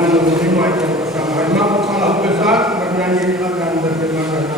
Tuhan menerima yang persembahan. Maka Allah besar bernyanyi akan berterima kasih.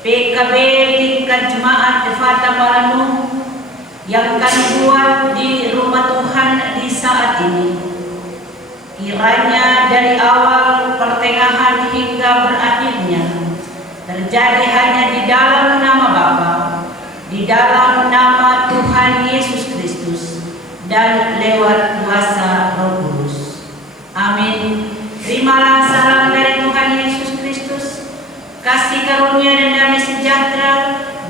PKB tingkat jemaat Fata Maranu yang kami buat di rumah Tuhan di saat ini. Kiranya dari awal, pertengahan hingga berakhirnya terjadi hanya di dalam nama Bapa, di dalam nama Tuhan Yesus Kristus, dan lewat kuasa Roh Kudus. Amin. Terimalah salam dari Tuhan Yesus Kristus, kasih karunia dan damai sejahtera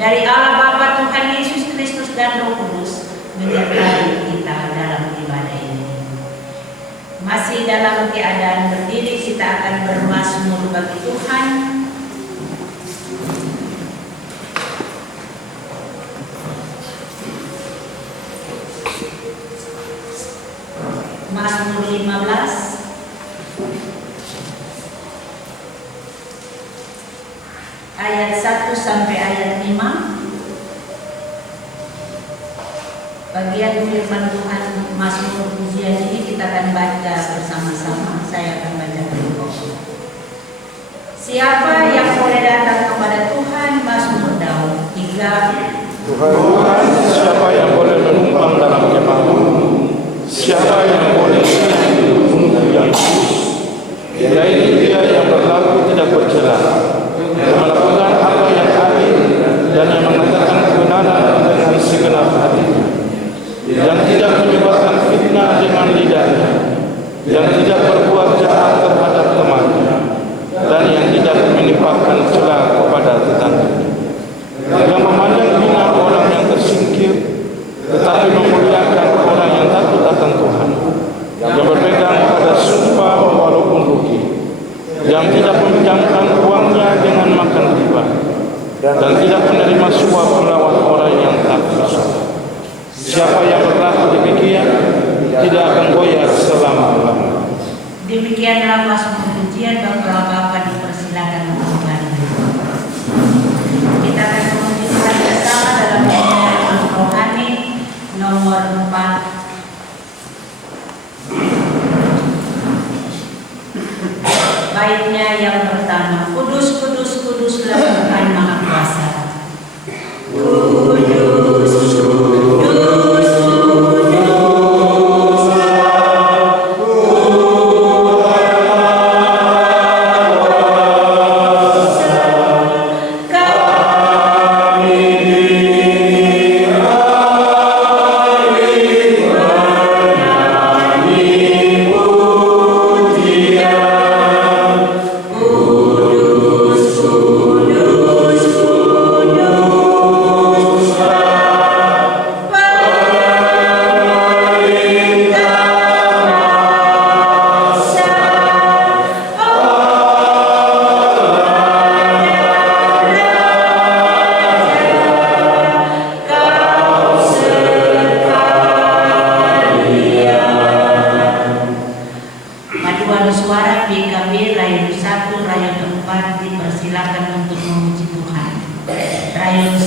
dari Allah Bapa, Tuhan Yesus Kristus, dan Roh Kudus menyertai kita dalam ibadah ini. Masih dalam keadaan berdiri, kita akan bermazmur bagi Tuhan. Mazmur 15 ayat 1 sampai ayat 5. Bagian firman Tuhan Mazmur pujian ini kita akan baca bersama-sama. Saya akan baca dulu. Siapa yang boleh datang kepada Tuhan? Mazmur Daud 3. Tuhan, siapa yang boleh menumpang dalam kemah-Mu? Siapa yang boleh di gunung yang kudus? Yaitu dia yang berlaku tidak bercela, yang melakukan apa yang adil, dan yang mengatakan kebenaran dengan segenap hatinya, yang tidak menyebabkan fitnah dengan lidahnya, yang tidak berbuat jahat terhadap temannya, dan yang tidak menimpakan celah kepada tetangganya, yang memandang hina orang yang tersingkir, tetapi memuliakan orang yang takut akan Tuhan, yang berpegang pada sumpah walaupun rugi, yang tidak meminjamkan uangnya dengan makan riba,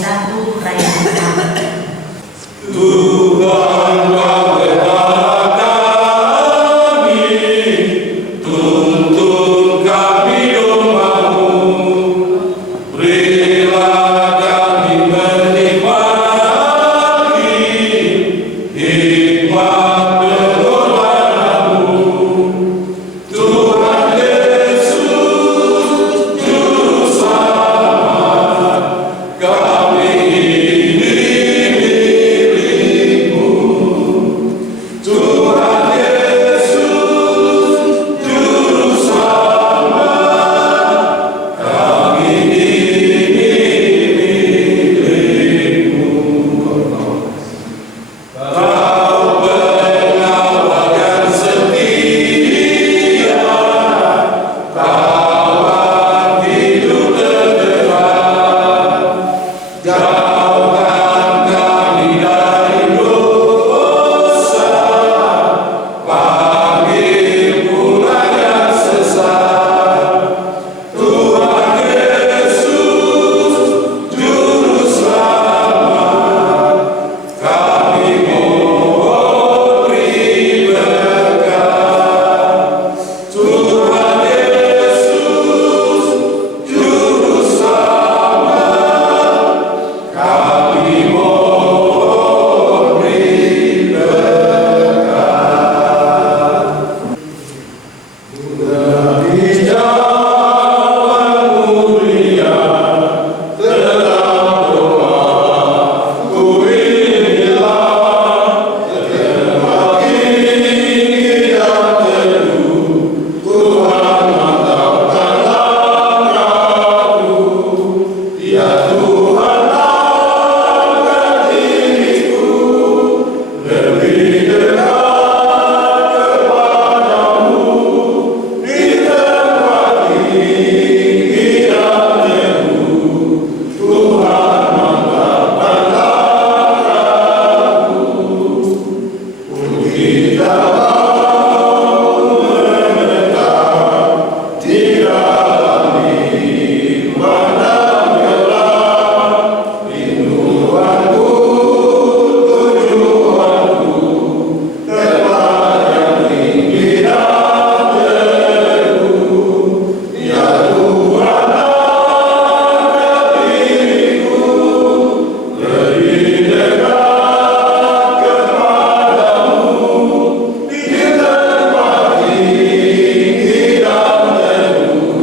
satu perayaan bersama. Tuhan pembela kami, tuntun kami domba-Mu, berilah kami menikmati hikmat pengorbanan-Mu. Tuhan Yesus, Juru Selamat, kami ini milik-Mu. Tuhan Yesus, Juru Selamat, kami ini milik-Mu. Kau pengawal yang setia, kawan hidup terdekat, jauhkan kami dari dosa, panggil pulang yang sesat. Tuhan Yesus, Juru Selamat, kami mohon beri berkat. Tuhan Yesus, Juru Selamat, kami mohon beri berkat. Dari jalan mulia dalam doaku inilah, terima tinggi dan teduh, Tuhan mantapkan langkahku. Ya Tuhan, angkat diriku lebih dekat kepadamu, di tempat tinggi dan teduh, Tuhan mantapkan langkahku. Puji dalammu menetap di dalam iman dan gelap, rinduanku, tujuanku, tempat yang tinggi dan teduh. Ya Tuhan, angkat diriku lebih dekat kepadamu, di tempat tinggi dan teduh,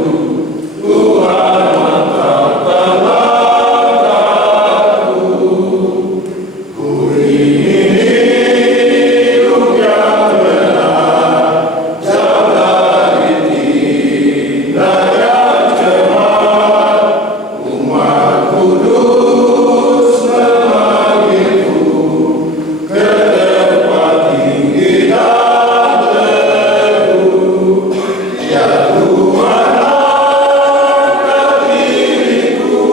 Tuhan mantapkan langkahku. Ku ingin hidup yang benar, jauh dari tindak yang jahat. Umat kudus memanggilku ke tempat tinggi dan teduh. Ya Tuhan, angkat diriku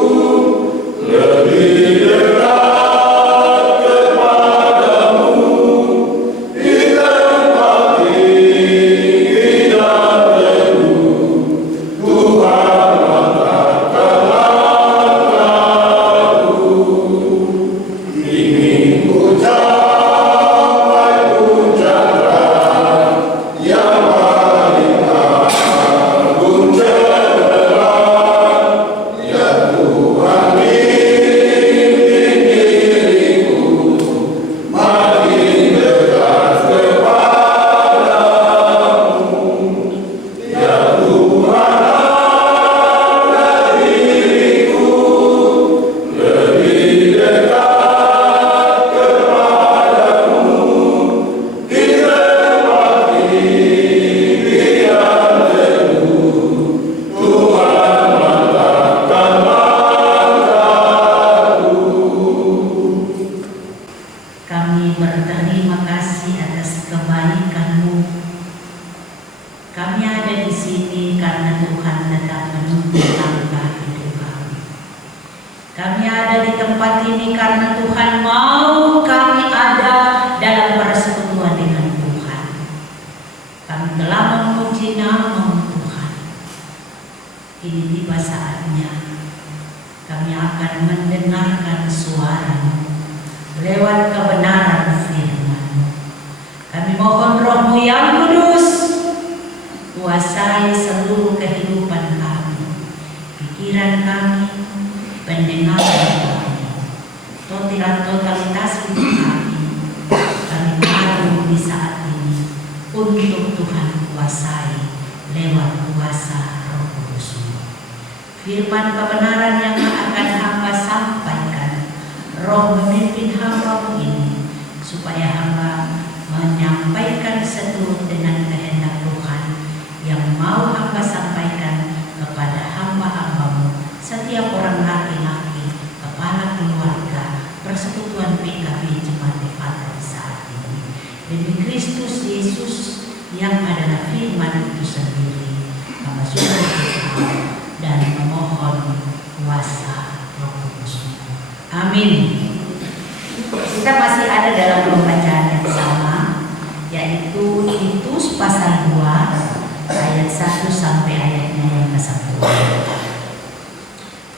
lebih dekat kepadamu, di tempat tinggi dan teduh, Tuhan mantapkan langkahku. Ingin ku capai puncak yang paling agung cemerlang. Ya Tuhan, bimbing diriku makin dekat kepadamu. Ya Tuhan, angkat diriku lebih dekat kepadamu, di tempat tinggi dan teduh, Tuhan mantapkan langkahku. Kami berterima kasih atas kebaikan-Mu. Kami ada di sini karena Tuhan tetap menuntun langkah hidup kami. Kami ada di tempat ini karena Tuhan mau kami ada dalam persekutuan dengan Tuhan. Kami telah memuji nama Tuhan. Ini tiba saatnya kami akan mendengarkan lewat kebenaran firman-Mu. Kami mohon Roh-Mu yang kudus kuasai seluruh kehidupan kami, pikiran kami, pendengaran kami, totalitas hidup kami. Kami taruh di saat ini untuk Tuhan kuasai lewat kuasa Roh Kudus-Mu. Firman kebenaran yang akan hamba sampaikan, Roh memimpin hamba ini supaya hamba menyampaikan seturut dengan kehendak Tuhan yang mau hamba sampaikan kepada hamba-hamba-Mu, setiap orang laki-laki, kepala keluarga, persekutuan PKB Jemaat Evangelis saat ini. Demi Kristus Yesus yang adalah firman itu sendiri, hamba sudah berdoa dan memohon kuasa Roh Kudus-Mu. Amin. Kita masih ada dalam pembacaan yang sama, yaitu Titus pasal 2 ayat 1 sampai ayatnya yang ke-10.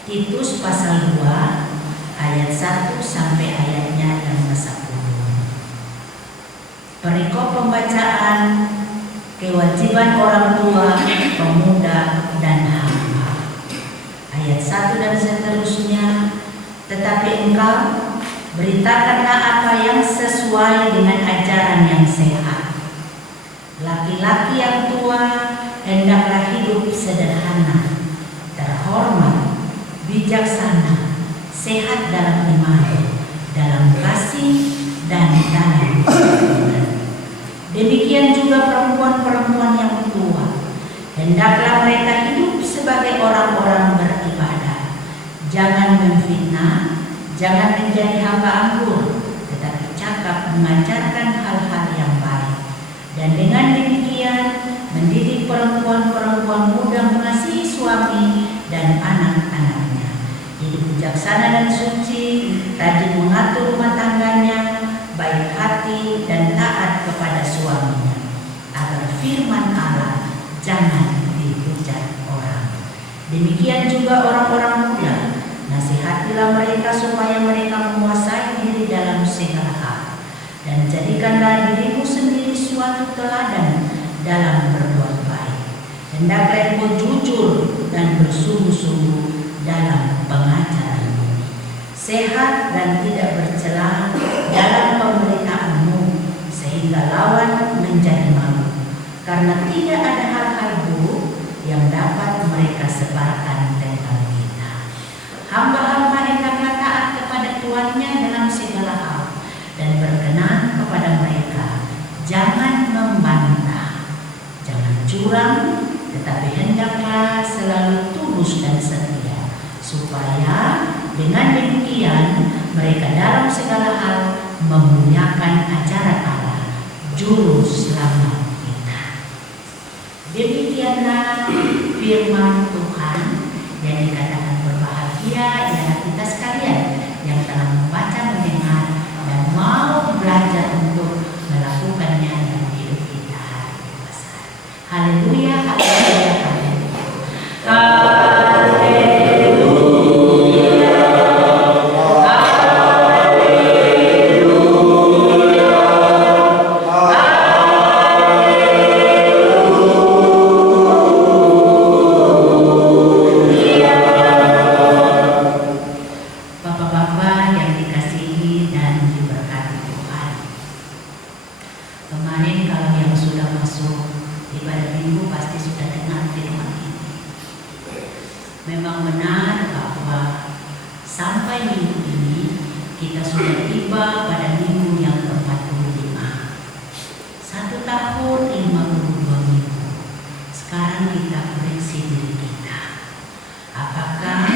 Titus pasal 2 ayat 1 sampai ayatnya yang ke-10. Perikop pembacaan kewajiban orang tua, pemuda, dan hamba. Ayat 1 dan seterusnya. Tetapi engkau beritakanlah apa yang sesuai dengan ajaran yang sehat. Laki-laki yang tua hendaklah hidup sederhana, terhormat, bijaksana, sehat dalam iman, dalam kasih, dan dalam kebenaran. Demikian juga perempuan-perempuan yang tua, hendaklah mereka hidup sebagai orang-orang beribadah. Jangan memfitnah, jangan menjadi hamba anggur, tetapi cakap mengajarkan hal-hal yang baik. Dan dengan demikian mendidik perempuan-perempuan muda mengasihi suami dan anak-anaknya, hidup bijaksana dan suci, rajin mengatur rumah tangganya, baik hati dan taat kepada suaminya, agar firman Allah jangan dihujat orang. Demikian juga orang-orang muda, nasihatilah mereka supaya mereka menguasai diri dalam segala hal, dan jadikanlah dirimu sendiri suatu teladan dalam berbuat baik. Hendaklah engkau jujur dan bersungguh-sungguh dalam pengajaranmu, sehat dan tidak bercela dalam pemberitaanmu, sehingga lawan menjadi malu, karena tidak ada hal-hal buruk yang dapat mereka sebarkan tentang kita. Hamba-hamba hendaklah taat kepada tuannya dalam segala hal, dan berkenan kepada mereka. Jangan membantah, jangan curang, tetapi hendaklah selalu tulus dan setia, supaya dengan demikian mereka dalam segala hal memuliakan ajaran Allah, Juru Selamat kita. Demikianlah firman Tuhan yang dikatakan berbahagia ialah kita sekalian yang telah membaca, mendengar, dan mau belajar untuk melakukannya dalam hidup kita hari dewasa. Haleluya, haleluya, haleluya. Memang benar bahwa sampai minggu ini kita sudah tiba pada minggu yang ke-45. 1 tahun 52 minggu. Sekarang kita koreksi diri kita. Apakah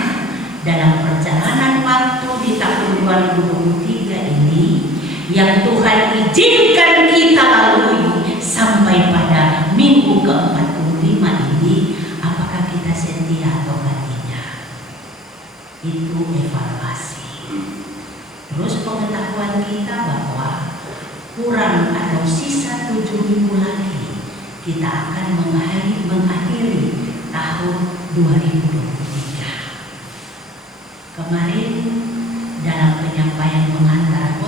dalam perjalanan waktu di tahun 2023 ini yang Tuhan izinkan kita lalui sampai pada minggu ke-45 ini, apakah kita setia atau tidak? Itu evaluasi. Terus pengetahuan kita bahwa kurang atau sisa 7 minggu lagi kita akan mengakhiri tahun 2023. Kemarin dalam penyampaian pengantar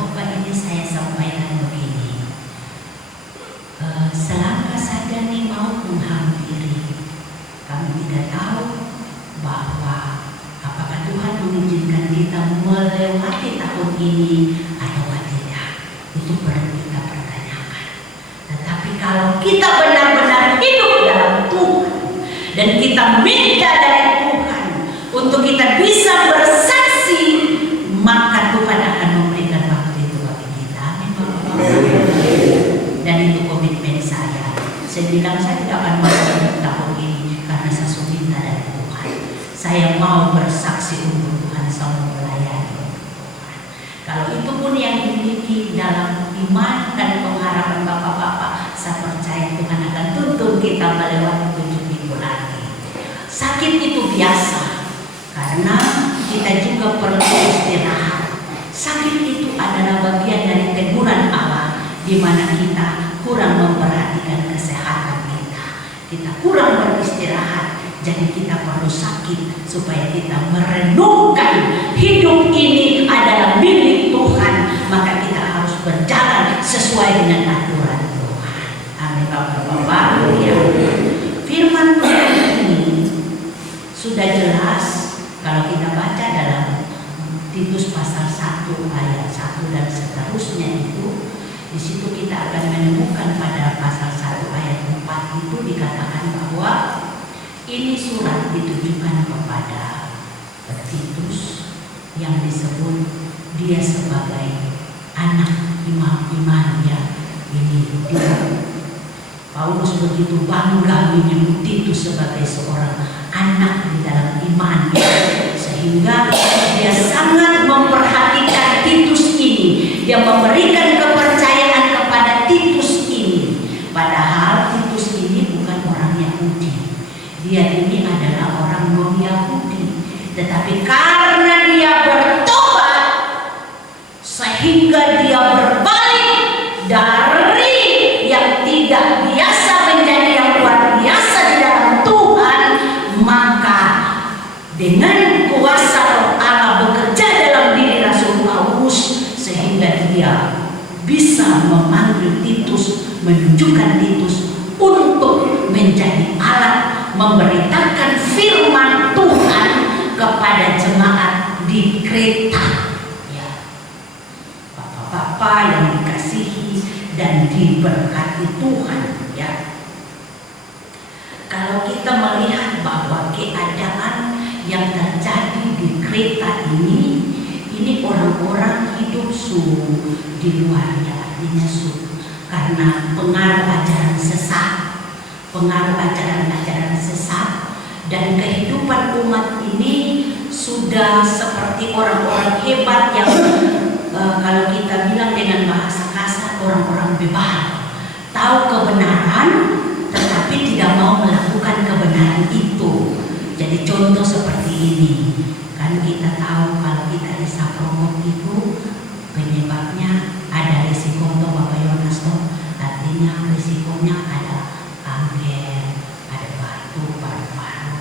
tahun ini atau tidak, itu perlu kita pertanyakan. Tetapi kalau kita benar-benar hidup dalam Tuhan dan kita minta dari Tuhan untuk kita bisa bersaksi, maka Tuhan akan memberikan waktu itu bagi kita. Amin, Bapak. Dan itu komitmen saya. Saya bilang saya tidak akan masuk tahun ini karena saya sudah minta dari Tuhan. Saya mau bersaksi untuk Tuhan, saya mau melayani Tuhan. Kalau itu pun yang dimiliki dalam iman dan pengharapan Bapak-bapak, saya percaya Tuhan akan tuntun kita melewati 7 minggu lagi. Sakit itu biasa, karena kita juga perlu istirahat. Sakit itu adalah bagian dari teguran Allah, di mana kita kurang memperhatikan kesehatan kita. Kita kurang beristirahat, jadi kita perlu sakit supaya kita merenungkan hidup ini adalah milik Tuhan. Maka kita harus berjalan sesuai dengan aturan Tuhan. Amin, Bapak-bapak. Ya. Firman Tuhan ini sudah jelas kalau kita baca dalam Titus pasal 1 ayat 1 dan seterusnya itu. Di situ kita akan menemukan pada pasal 1 ayat 4 itu dikatakan bahwa ini surat ditujukan kepada Titus yang disebut dia sebagai anak iman ya. Ini dia. Paulus begitu bangga menyebut Titus sebagai seorang anak di dalam iman ya. Sehingga dia sangat memperhatikan Titus ini. Dia memberikan kepercayaan kepada Titus ini. Padahal Titus ini bukan orang Yahudi. Dia ini adalah orang non-Yahudi. Tetapi karena dia bertobat, sehingga dia berbalik dari yang tidak biasa menjadi yang luar biasa di dalam Tuhan, maka dengan kuasa Roh Allah bekerja dalam diri Rasul Paulus, sehingga dia bisa memanggil Titus, menunjukkan Titus untuk menjadi alat memberitakan firman Tuhan kepada jemaat di Kreta. Ya, Bapak-bapak yang dikasihi dan diberkati Tuhan. Ya, kalau kita melihat bahwa keadaan yang terjadi di Kreta ini orang-orang hidup di luar ya, artinya karena pengaruh ajaran sesat, dan kehidupan umat ini sudah seperti orang-orang hebat yang kalau kita bilang dengan bahasa kasar, orang-orang bebal, tahu kebenaran tetapi tidak mau melakukan kebenaran itu. Jadi contoh seperti ini, kan kita tahu kalau kita di Sapromot itu penyebabnya ada risiko untuk Bapak Yonas toh, artinya risikonya ada kanker, ada batu, paru-paru,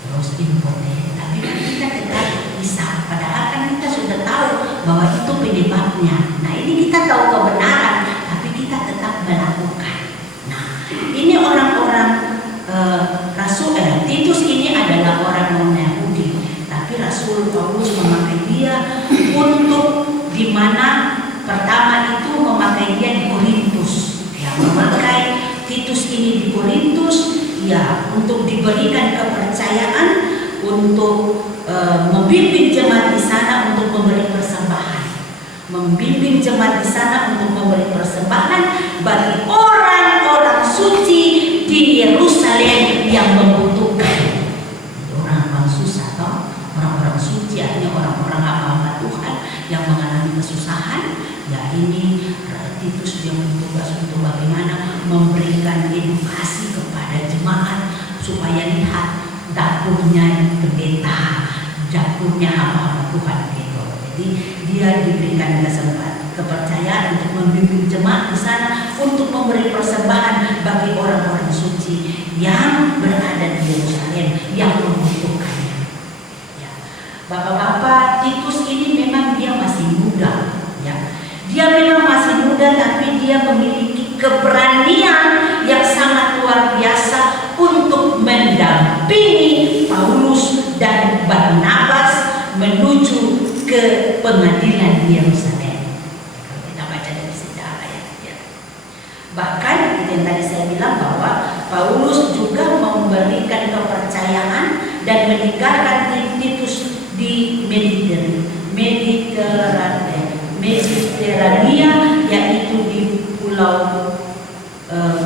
terus impoten. Tapi kan kita tetap bisa, padahal kan kita sudah tahu bahwa itu penyebabnya. Nah ini kita tahu kebenaran, tapi kita tetap melakukan. Nah ini orang-orang Titus ini adalah orang non-Yahudi, tapi Rasul Paulus memakai dia untuk di mana pertama itu memakai dia di Korintus, ya, memakai Titus ini di Korintus, ya, untuk diberikan kepercayaan untuk membimbing jemaat di sana untuk memberi persembahan, bagi orang-orang suci di Yerusalem yang membutuhkan. Orang-orang susah toh, orang-orang suci artinya orang-orang hamba Tuhan yang mengalami kesusahan. Ya ini Titus dia bertugas untuk bagaimana memberikan edukasi kepada jemaat supaya lihat dapurnya pendeta, dapurnya hamba Tuhan gitu. Jadi dia diberikan kepercayaan untuk membimbing jemaat di sana untuk memberi persembahan bagi orang-orang suci yang berada di Yerusalem yang membutuhkannya. Ya. Bapak-bapak, Titus ini memang dia masih muda, ya. Dia memang masih muda, tapi dia memiliki keberanian yang sangat luar biasa untuk mendampingi Paulus dan Barnabas menuju ke pengadilan di Yerusalem. Kalau kita baca dari sejarah ya. Bahkan itu yang tadi saya bilang bahwa Paulus juga memberikan kepercayaan dan meninggalkan Titus di Mediterania, yaitu di pulau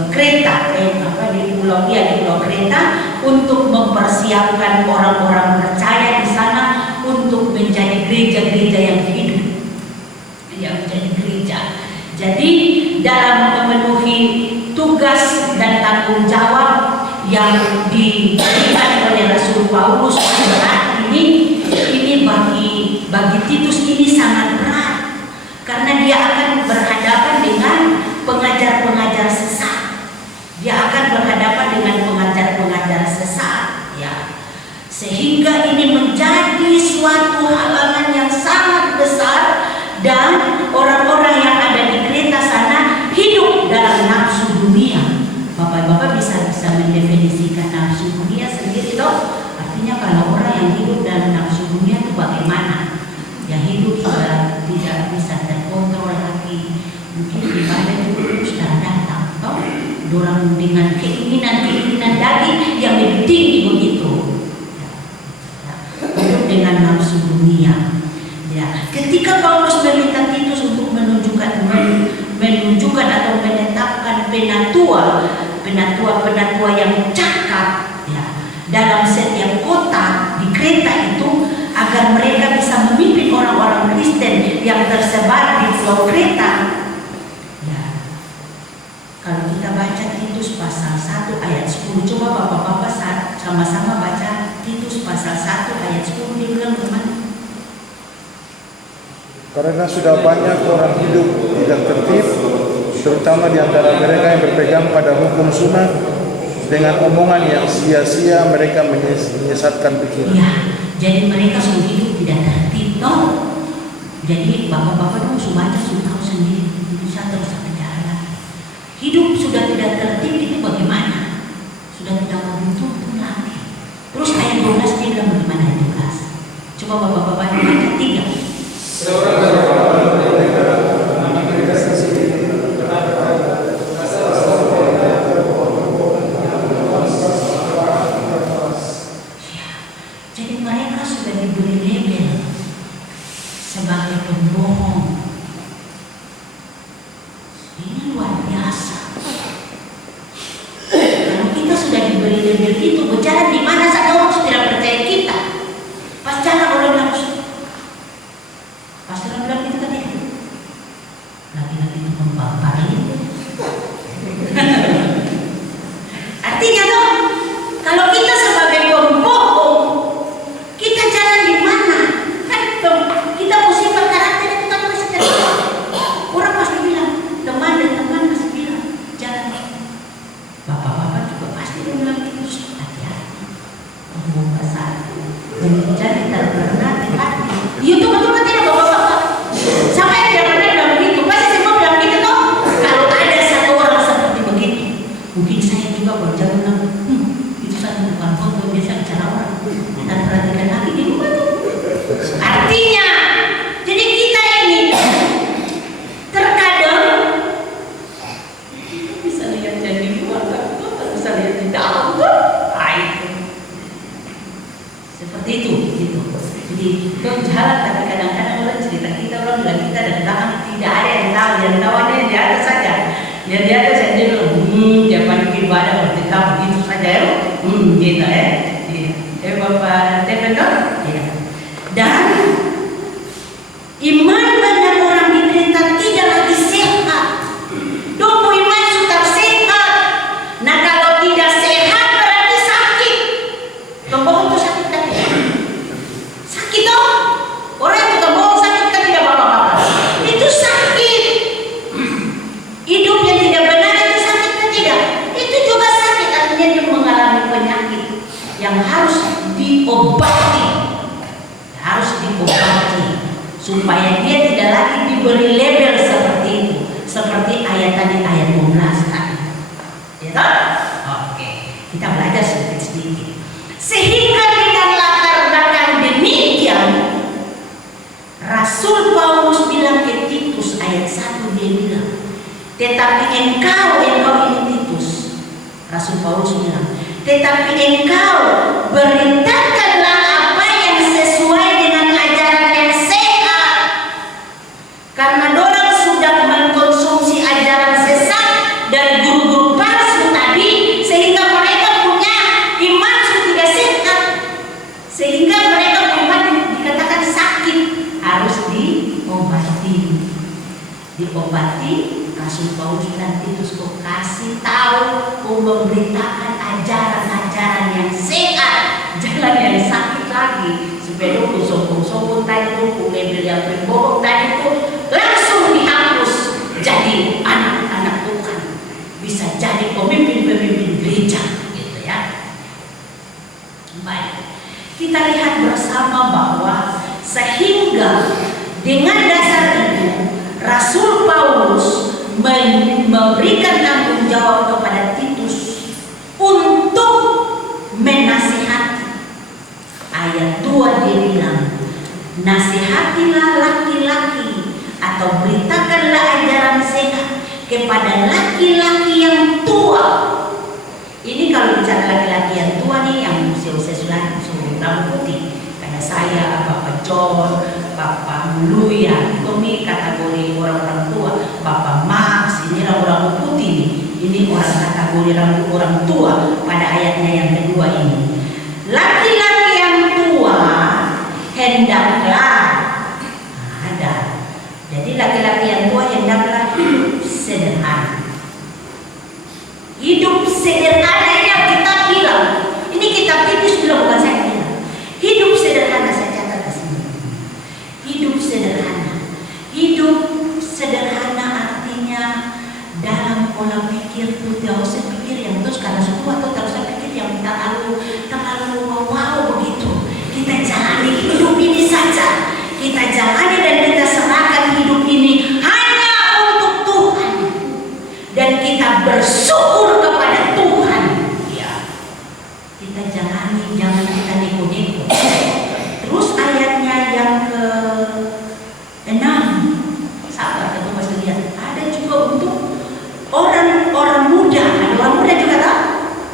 Kreta, di pulau Kreta, untuk mempersiapkan orang-orang percaya di sana untuk menjadi gereja-gereja yang hidup, yang menjadi gereja. Jadi dalam memenuhi tugas dan tanggung jawab yang diberikan oleh Rasul Paulus berat ini bagi Titus ini sangat berat, karena dia akan berhadapan dengan pengajar-pengajar sesat. Dia akan berhadapan dengan pengajar-pengajar sesat, ya. Sehingga ini menjadi suatu halangan yang sangat besar, dan orang-orang yang ada di Kreta sana hidup dalam nafsu dunia. Bapak-bapak bisa mendefinisikan nafsu dunia sendiri toh? Artinya kalau orang yang hidup dalam nafsu dunia itu bagaimana? Ya hidup sudah tidak bisa terkontrol lagi. Mungkin ibadah itu sudah datang toh? Dorang dengan keinginan daging yang lebih tinggi begitu. Hidup dengan nafsu dunia. Ya, ketika Paulus meminta Titus untuk menunjukkan atau menetapkan penatua yang cakap, ya, dalam setiap kota di Kreta itu, agar mereka bisa memimpin orang-orang Kristen yang tersebar di pulau Kreta. Ya, kalau kita baca Titus pasal 1 ayat 10, coba bapak-bapak sama-sama baca Titus pasal 1 ayat 10, dia bilang gimana? Karena sudah banyak orang hidup tidak tertib, terutama di antara mereka yang berpegang pada hukum sunat, dengan omongan yang sia-sia mereka menyesatkan pikiran. Ya, jadi mereka sudah hidup tidak tertib, toh. Jadi bapak-bapak dong sudah baca, sudah tahu sendiri, bisa terus jalan. Hidup sudah tidak tertib itu bagaimana? Sudah tidak menuntun lagi. Terus ayat 12 dia bilang bagaimana ayat 12? Coba bapak-bapak baca 3. Seorang jadi mereka sudah diberi label sebagai pembohong. Ini luar biasa. Kalau kita sudah diberi label itu, berjalan di mana saja orang tidak percaya kita. Pas jalan orang langsung. Pasti orang bilang itu tadi laki-laki itu pembapar ini. Artinya tuh, kalau kita sebagai pembohong, kita jalan di mana? Kan kita mesti berkarakter, kita masih jalan. Orang pasti bilang, teman dan teman masih bilang jalan. Bapak-bapak juga pasti bilang itu, hati-hati. Pembohong besar. Jadi terpernah hati. Iya tuh betul tidak bapak-bapak. Sampai tidak pernah bilang begitu. Pasti semua bilang begitu toh. Kalau ada satu orang seperti begitu, mungkin saya juga berjalan. Itu satu bukan foto biasa bicara orang. Dan perhatikan lagi di rumah tuh. Artinya, jadi kita ini terkadang bisa lihat di luar, bisa lihat di dalam tuh. Seperti itu, gitu. Jadi dong jalan, tapi kadang-kadang orang cerita kita, orang bilang kita dan belakang tidak ada yang tahu ada yang di atas saja. Yang di atas saja bilang, dia paling ibadah bertetap begitu saja ya, gitu ya. Bapak Tepen dong? Ya. Dan iman banyak orang di Kreta tidak lagi sehat. Dong iman sudah sehat. Nah kalau tidak sehat berarti sakit. Pembohong itu sakit kan? Sakit dong. Orang yang suka bohong sakit kan tidak bapak-bapak? Itu sakit. Hidup yang tidak benar itu sakit kan tidak? Itu juga sakit, artinya dia mengalami penyakit yang harus diobati. Harus diobati supaya dia tidak lagi diberi label seperti itu. Seperti ayat tadi, ayat 12 tadi. Ya, oke. Kita belajar sedikit-sedikit. Sehingga dengan latar belakang demikian, Rasul Paulus bilang Tetapi engkau ini Titus, Rasul Paulus bilang, tetapi engkau beritakanlah apa yang sesuai dengan ajaran yang sehat, karena dorang sudah mengkonsumsi ajaran sesat dari guru-guru palsu tadi, sehingga mereka punya iman tidak sehat, sehingga mereka memang dikatakan sakit, harus diobati. Rasul Paulus dan Titus kau kasih tahu, kau memberitakan ajaran-ajaran yang sehat, jangan yang sakit lagi, supaya lu sombong-sombong tadi itu, label yang berbohong tadi itu langsung dihapus, jadi anak-anak Tuhan, bisa jadi pemimpin-pemimpin gereja, gitu ya. Baik, kita lihat bersama bahwa sehingga dengan dasar itu Rasul Paulus memberikan tanggung jawab kepada Titus untuk menasihati. Ayat 2 dia bilang, nasihatilah laki-laki atau beritakanlah ajaran sehat kepada laki-laki yang tua. Ini kalau bicara laki-laki yang tua nih, yang usia-usia sudah rambut putih, kayak saya, Bapak John, Bapak Muluya, kami kategori orang-orang tua. Bapak Max, ini rambut putih nih. Ini orang kategori rambut orang tua pada ayatnya yang kedua ini. Laki-laki yang tua hendaklah ada. Jadi laki-laki yang tua hendaklah hidup sederhana. Hidup sederhana ini yang kita bilang. Ini kitab Titus bilang, bukan saya bilang. Hidup sederhana, saya catat di sini. Hidup sederhana. Hidup sederhana artinya dalam pola pikir itu tidak usah pikir yang terus karena semua atau tidak usah pikir yang terlalu wow begitu. Kita jalani hidup ini saja. Kita jalani dan kita serahkan hidup ini hanya untuk Tuhan. Dan kita bersyukur kepada Tuhan. Ya. Kita jalani, jangan kita neko-neko. Terus ayatnya yang ke-6, sahabat itu masih lihat, ada juga untuk orang muda. Ada orang muda juga tak?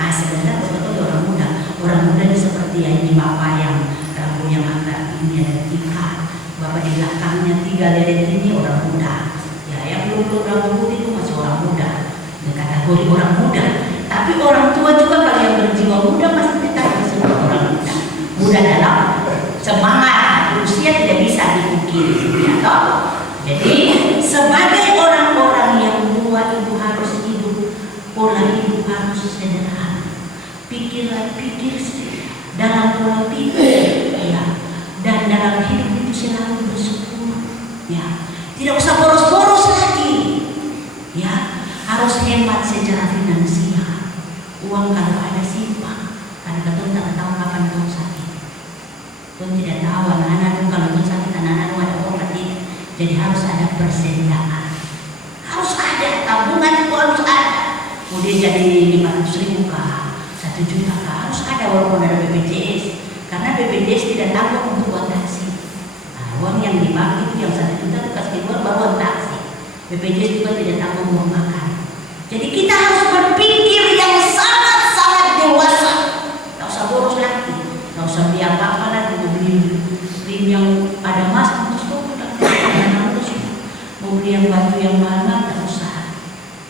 Nah sebenarnya betul orang muda. Orang muda ini seperti ini bapak yang rambutnya agak ini ada 3, bapak di belakangnya 3 leden ini orang muda. Ya yang belum rambut putih itu masih orang muda. Ini kategori orang muda. Tapi orang tua juga kalau yang berjiwa muda pasti kita disebut orang muda. Muda dalam semangat, usia tidak bisa dipungkiri, ya toh? Jadi sebagai orang-orang yang tua itu harus hidup, pola hidup harus sederhana. Pikir dalam pola pikir, ya. Dan dalam hidup itu selalu bersyukur, ya. Tidak usah boros-boros lagi, ya. Harus hemat secara finansial. Uang kalau ada simpan, karena kita tidak tahu kapan kita sakit. Tuhan tidak tahu anak-anak itu kalau Tuhan sakit, anak-anak itu ada obat ini. Jadi harus ada persediaan. Harus ada tabungan itu harus ada. Kemudian jadi 500.000 kah, 1 juta kah, harus ada walaupun ada BPJS. Karena BPJS tidak tanggung untuk uang taksi. Nah, uang yang dibagi itu yang 1 juta itu kasih keluar baru uang taksi. BPJS juga tidak tanggung uang makan. Jadi kita harus berpikir yang sangat-sangat dewasa. Tidak usah boros lagi. Tidak usah beli apa-apa lagi. Mau beli krim yang ada emas, terus mau beli yang baju yang mahal, tidak usah.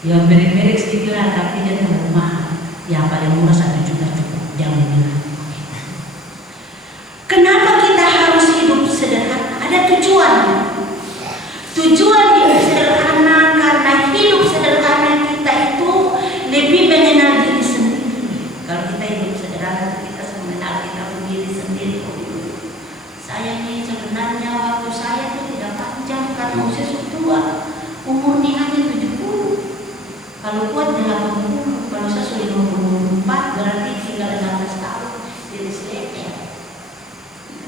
Ya merek-merek sedikit lah, tapi dia terlalu mahal. Yang paling murah 1 juta cukup. Jangan bilang. Kenapa kita harus hidup sederhana? Ada tujuan. Tujuan hidup sederhana karena hidup sederhana kita itu lebih mengenal diri sendiri. Kalau kita hidup sederhana, kita mengenal kita sendiri sendiri. Saya ini sebenarnya waktu saya itu tidak panjang karena usia sudah tua. Umurnya hanya 70. Kalau kuat 80. Kalau saya sudah 54 berarti tinggal 16 tahun. Jadi selesai.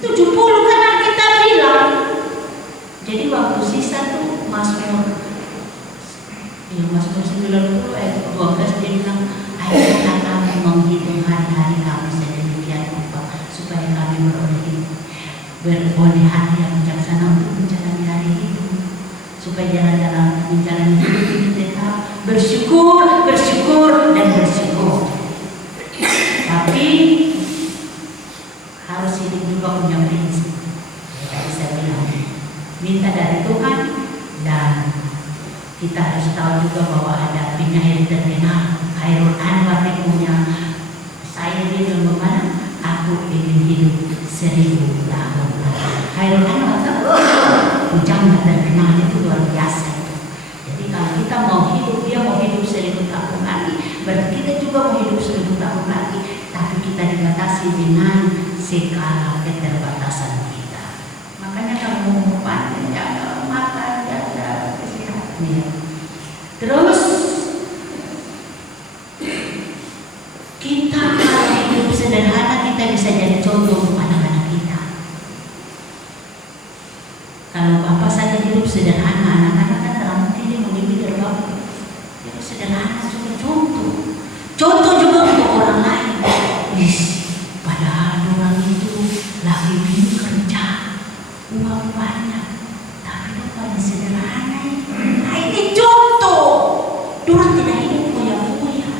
70 kan kita bilang. Jadi waktu sisa tuh Mazmur 90 ayat 12 dia bilang, ayolah kami menghitung hari-hari kami sedemikian rupa supaya kami beroleh hati yang bijaksana untuk menjalani hari hidup, supaya jalan-jalan menjalani hidup ini tetap bersyukur, bersyukur, dan bersyukur. Tapi harus hidup juga punya prinsip. Tadi saya bilang, minta dari Tuhan, dan kita harus tahu juga bahwa ada penyair terkenal Khairul Anwar yang punya, saya bilang bagaimana, aku ingin hidup 1000 tahun. Khairul Anwar ucapan terkenalnya itu luar biasa. Jadi kalau kita mau hidup, dia mau hidup 1000 tahun lagi, berarti kita juga mau hidup 1000 tahun lagi. Tapi kita dibatasi dengan segala keterbatasan kita. Makanya kalau mau panjang, jaga makan, jaga kesehatan. Terus kita kalau hidup sederhana, kita bisa jadi contoh untuk anak-anak kita. Kalau bapak saja hidup sederhana, anak-anak kan dalam mungkin dia mau jadi dari bapak. Hidup sederhana juga contoh. Contoh juga untuk orang lain. Padahal orang itu lagi bingung kerja, uang banyak, tapi paling sederhana. Nah ini contoh. Orang tidak hidup foya-foya.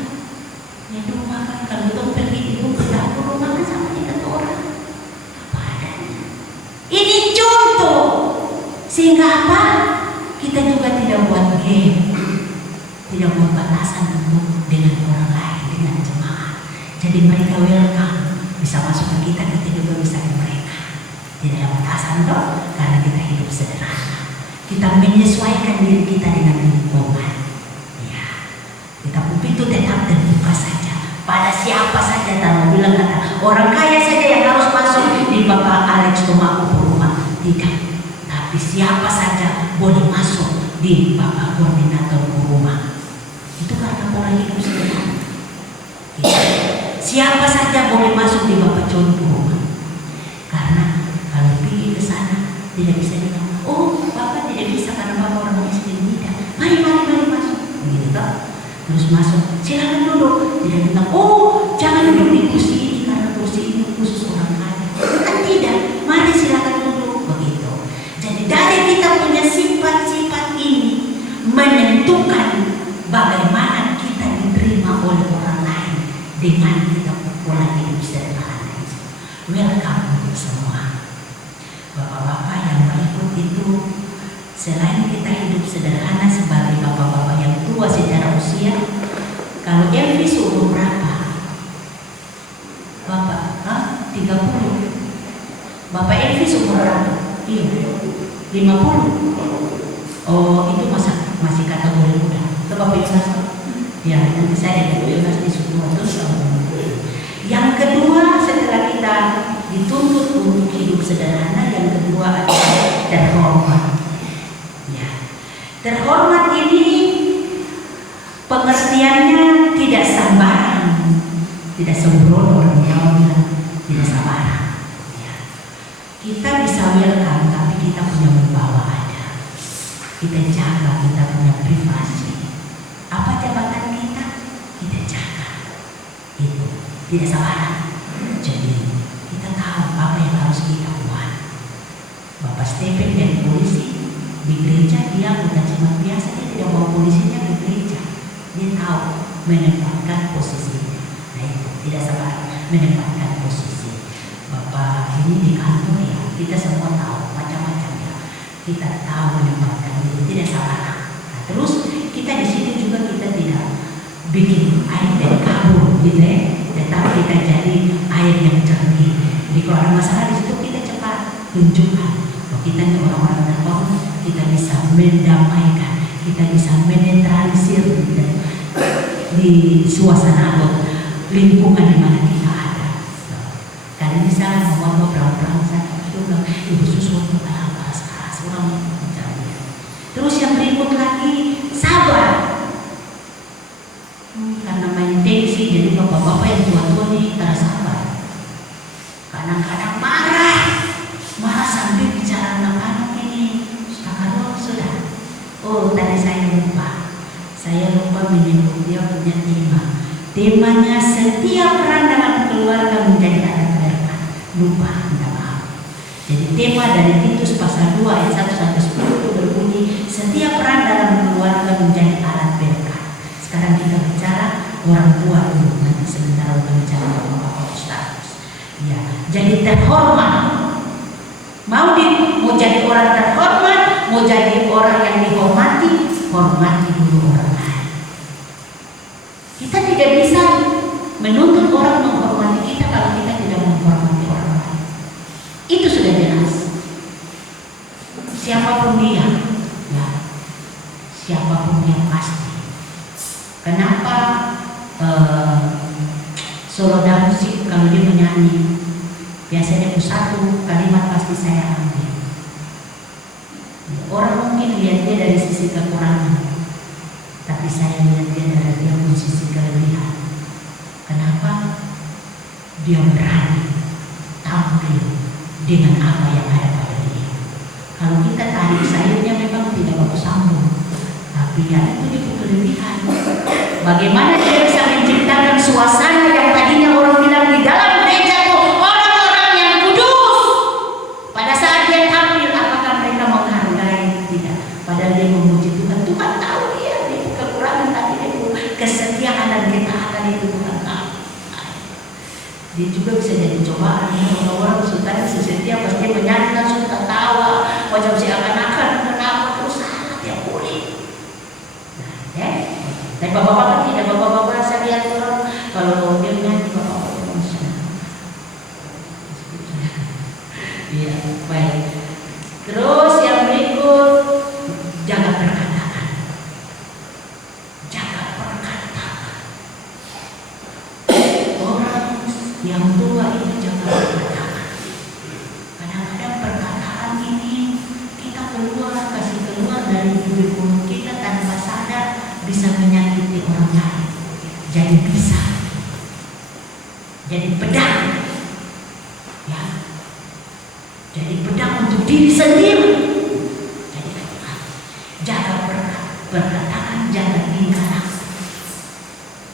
Ya rumah kan kalau kita pergi hidup ke dapur, rumah kan sama dengan orang. Apa adanya. Ini contoh. Sehingga apa? Kita juga tidak buat game, tidak buat batasan untuk dengan orang lain, dengan jemaat. Jadi mereka welcome, bisa masuk ke kita juga bisa ke mereka. Tidak ada batasan toh, karena kita hidup sederhana. Kita menyesuaikan diri kita dengan lingkungan. Ya, kita pintu tetap terbuka saja. Pada siapa saja, tanpa bilang kata orang kaya saja yang harus masuk di Bapak Alex Tumaku rumah. Tidak. Tapi siapa saja boleh masuk di Bapak Koordinator rumah. Itu karena pola hidup sederhana. Siapa saja boleh masuk di Bapak Contoh rumah. Karena kalau pergi ke sana tidak bisa bilang, oh Bapak tidak bisa karena Bapak orang miskin. Tidak. Mari masuk. Begitu toh. Terus masuk, silakan duduk. Tidak bilang, oh jangan duduk di kursi ini karena kursi ini khusus orang kaya. Kan tidak. Mari silakan duduk. Begitu. Jadi dari kita punya sifat-sifat ini menentukan bagaimana kita diterima oleh orang lain dengan kita pola hidup sederhana. Welcome untuk semua. Bapak-bapak yang berikut itu, selain kita hidup sederhana sebagai bapak-bapak yang tua secara usia, kalau Elvis umur berapa? Bapak, 30. Bapak Elvis umur berapa? Iya, 50. Oh, itu masih kategori muda. Coba pilih satu. Ya, nanti saya bebas di semua terus. Yang kedua, setelah kita dituntut untuk hidup sederhana, yang kedua adalah terhormat. Ya, terhormat ini pengertiannya tidak sembarang, tidak sembrono orang Jawa bilang, tidak sembarang. Ya. Kita bisa welcome, tapi kita punya wibawa ada. Kita jaga, kita punya privasi. Apa jabatan kita? Kita jaga. Itu tidak sembarang. Jadi kita tahu apa yang harus kita buat. Bapak Stephen dan polisi di gereja, dia bukan cuma biasa, dia tidak bawa polisinya ke gereja. Dia tahu menempatkan posisinya. Nah itu tidak sembarang menempatkan posisi. Bapak ini di kantor ya, kita semua tahu macam-macam ya. Kita tahu menempatkan diri, tidak sembarang. Nah, terus kita di situ juga kita tidak bikin air dari kabur gitu ya. Tetapi kita jadi air yang jernih. Jadi kalau ada masalah di situ kita cepat tunjukkan bahwa kita ini orang-orang terhormat, kita bisa mendamaikan, kita bisa menetralisir di suasana atau lingkungan di mana kita ada. Kalian bisa membawa perang-perang saya itu bilang ibu susu untuk keras orang mencari. Terus yang berikut lagi sabar. Karena main tensi, jadi bapak-bapak yang tua-tua ini tak sabar. Kadang-kadang marah sampai bicara anak-anak ini. Sudah. Oh tadi saya lupa menyebut dia punya tema. Temanya setiap peran dalam keluarga menjadi alat berkat. Lupa, minta maaf. Jadi tema dari Titus pasal 2 ayat 1-10 itu berbunyi, setiap peran dalam keluarga menjadi alat berkat. orang tua dulu, nanti sebentar berbicara Bapak Ustaz. Ya, jadi terhormat. Mau jadi orang terhormat, mau jadi orang yang dihormati, hormati dulu orang lain. Kita tidak bisa menuntut orang menghormati kita kalau kita tidak menghormati orang lain. Itu sudah jelas. Siapapun dia, ya, siapapun dia pasti. Kenapa solo dan musik kalau dia menyanyi, biasanya satu kalimat pasti saya ambil. Orang mungkin lihat dia dari sisi kekurangan, tapi saya lihat dia dari sisi kelebihan. Kenapa? Dia berani tampil dengan apa yang ada pada dia. Kalau kita tarik sayurnya memang tidak bagus sambung, tapi ya itu dia kelebihan. Bagaimana dia bisa menciptakan suasana yang tadinya orang bilang di dalam gereja itu orang-orang yang kudus. Pada saat dia tampil, apakah mereka menghargai? Tidak. Padahal dia memuji Tuhan. Tuhan tahu dia kekurangan tadi itu, kesetiaan dan ketaatan itu Tuhan tahu. Dia juga bisa jadi cobaan. Orang-orang sultan sesetia pasti menyanyi langsung tertawa, wajah seakan-akan kenapa terus salah dia pulih. Dan bapak-bapak tidak, bapak-bapak saya lihat orang kalau dia menyanyi bapak-bapak emosional. Iya, baik. Terus yang berikut, jaga perkataan. Jaga perkataan. Orang yang tua itu jaga perkataan. Kadang-kadang perkataan ini kita kasih keluar dari mulut kita tanpa sadar bisa menyakiti orang lain. Jadi bisa. Jadi pedang. Ya. Jadi pedang untuk diri sendiri. Jadi jaga perkataan, jaga tingkah laku.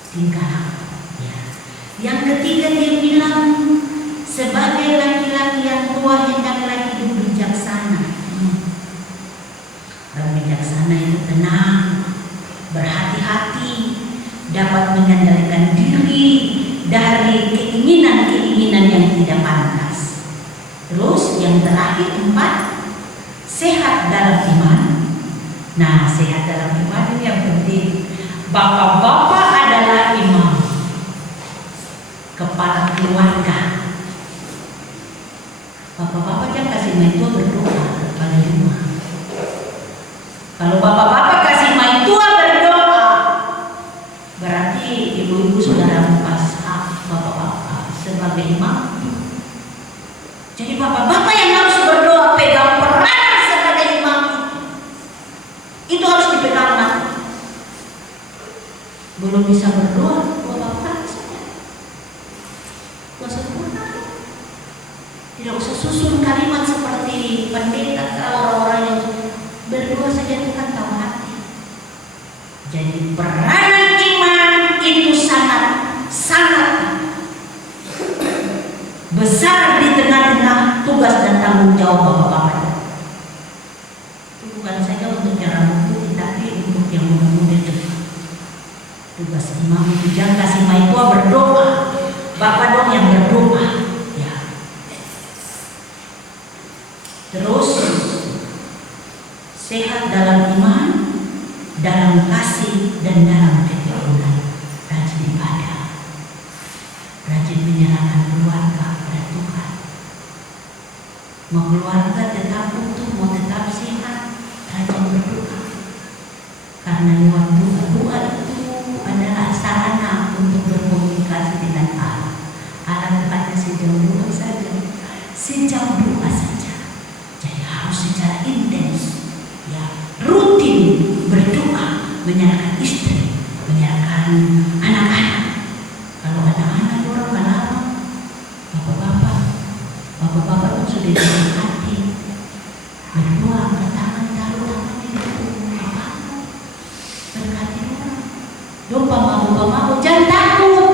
Tingkah laku. Ya. Yang ketiga dia bilang, sebagai laki-laki yang tua hendaklah hidup bijaksana. Orang bijaksana itu tenang, berhati-hati, dapat mengendalikan diri dari keinginan-keinginan yang tidak pantas. Terus yang terakhir 4, sehat dalam iman. Nah, sehat dalam iman ini yang penting. Bapak-bapak adalah imam, kepala keluarga. Bapak-bapak jangan kasih main tua berdoa pada rumah. Kalau bapak-bapak kasih main tua berdoa, berarti ibu-ibu saudara pas bapak-bapak sebagai imam. Jadi bapak-bapak yang harus berdoa, pegang peran sebagai imam. Itu harus dipegang mati. Belum bisa berdoa, bapak-bapak saja. Puasa sempurna. Tidak usah susun kalimat seperti pendeta atau orang-orang yang berdoa saja Tuhan tahu hati. Jadi peranan iman itu sangat besar di tengah-tengah tugas dan tanggung jawab bapak-bapak. Itu bukan saja untuk yang rambut putih, tapi untuk yang muda-muda juga. Tugas imam itu jangan kasih main tua berdoa, bapak dong yang berdoa. Ya. Terus sehat dalam iman, dalam kasih dan dalam ketekunan, rajin ibadah, rajin menyerahkan keluarga pada Tuhan. Mau keluarga tetap utuh, mau tetap sehat, rajin berdoa. Karena lewat doa itu adalah sarana untuk berkomunikasi dengan Allah. Allah bukannya sejam doa saja, sejam doa saja. Jadi harus secara intens. Ya, rutin berdoa, menyerahkan istri, menyerahkan anak-anak. Kalau anak-anak orang kenapa? Bapak-bapak pun sudah dalam hati berdoa, angkat tangan, taruh tangan di bapak, berkati orang. Lupa mau jangan takut,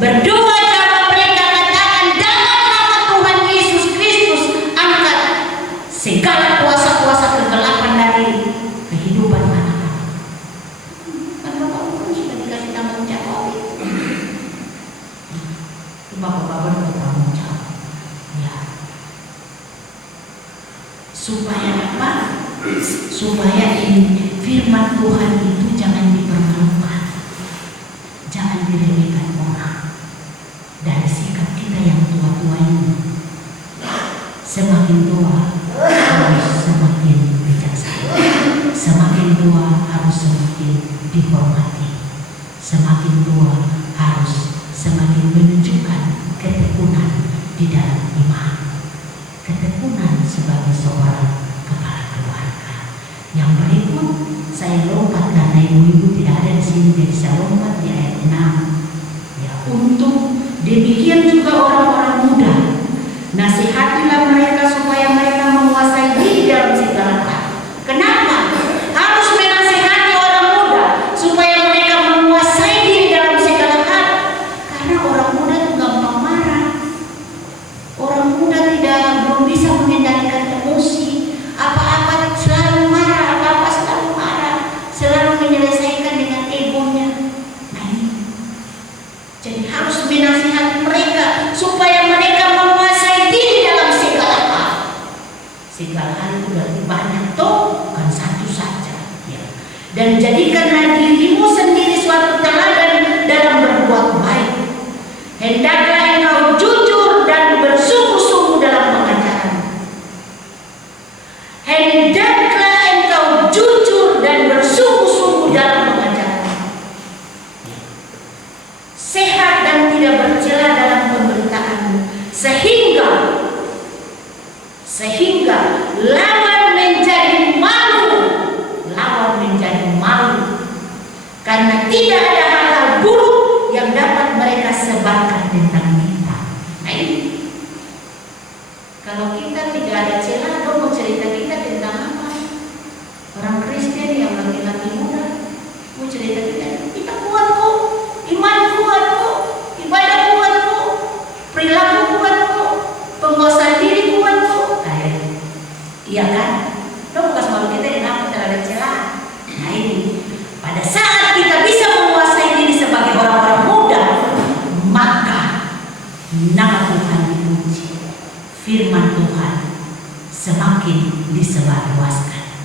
berdoa cara mereka katakan dalam nama Tuhan Yesus Kristus, angkat segala kuasa-kuasa kegelapan dari kehidupan anak-anak. supaya ini firman Tuhan itu jangan dipermalukan, jangan diremehkan orang. Dari sikap kita yang tua-tua ini, semakin tua harus semakin bijaksana, semakin tua harus semakin dihormati, semakin tua harus semakin menunjukkan ketekunan di dalam iman, ketekunan sebagai seorang kepala keluarga. Yang berikut saya lompat karena ibu-ibu tidak ada di sini, jadi saya lompat di ayat 6. Ya, untuk demikian juga orang-orang muda, nasihatilah mereka supaya mereka menguasai diri dalam segala hal. Kenapa harus menasihati orang muda supaya mereka menguasai diri dalam segala hal? Karena orang muda itu gampang marah. Orang muda belum bisa mengendalikan emosi. Apa-apa selalu marah, apa-apa selalu marah, selalu menyelesaikan dengan egonya. Nah ini, jadi harus menasihati mereka supaya mereka menguasai diri dalam segala hal. Segala hal itu berarti banyak toh, bukan satu saja. Ya. Dan jadikanlah dirimu sendiri suatu teladan dalam berbuat baik. Hendaklah engkau jujur dan bersungguh-sungguh dalam pengajaran. Hendaklah engkau jujur dan bersungguh-sungguh dalam pengajaran. Sehat dan tidak bercela dalam pemberitaan, sehingga lawan menjadi malu, karena tidak ada hal-hal buruk yang dapat mereka sebarkan tentang kita. Nah ini, kalau kita tidak ada celah, dong mau cerita kita tentang apa? Orang Kristen yang laki-laki muda mau cerita kita kuat kok, iman kuat kok, ibadah kuat kok, perilaku kuat kok, penguasaan diri kuat kok. Iya kan? Dong bukan malu kita kenapa terhadap celah. Nah ini, pada saat kita bisa menguasai diri sebagai orang-orang muda, maka nama Tuhan dipuji, firman Tuhan semakin disebarluaskan,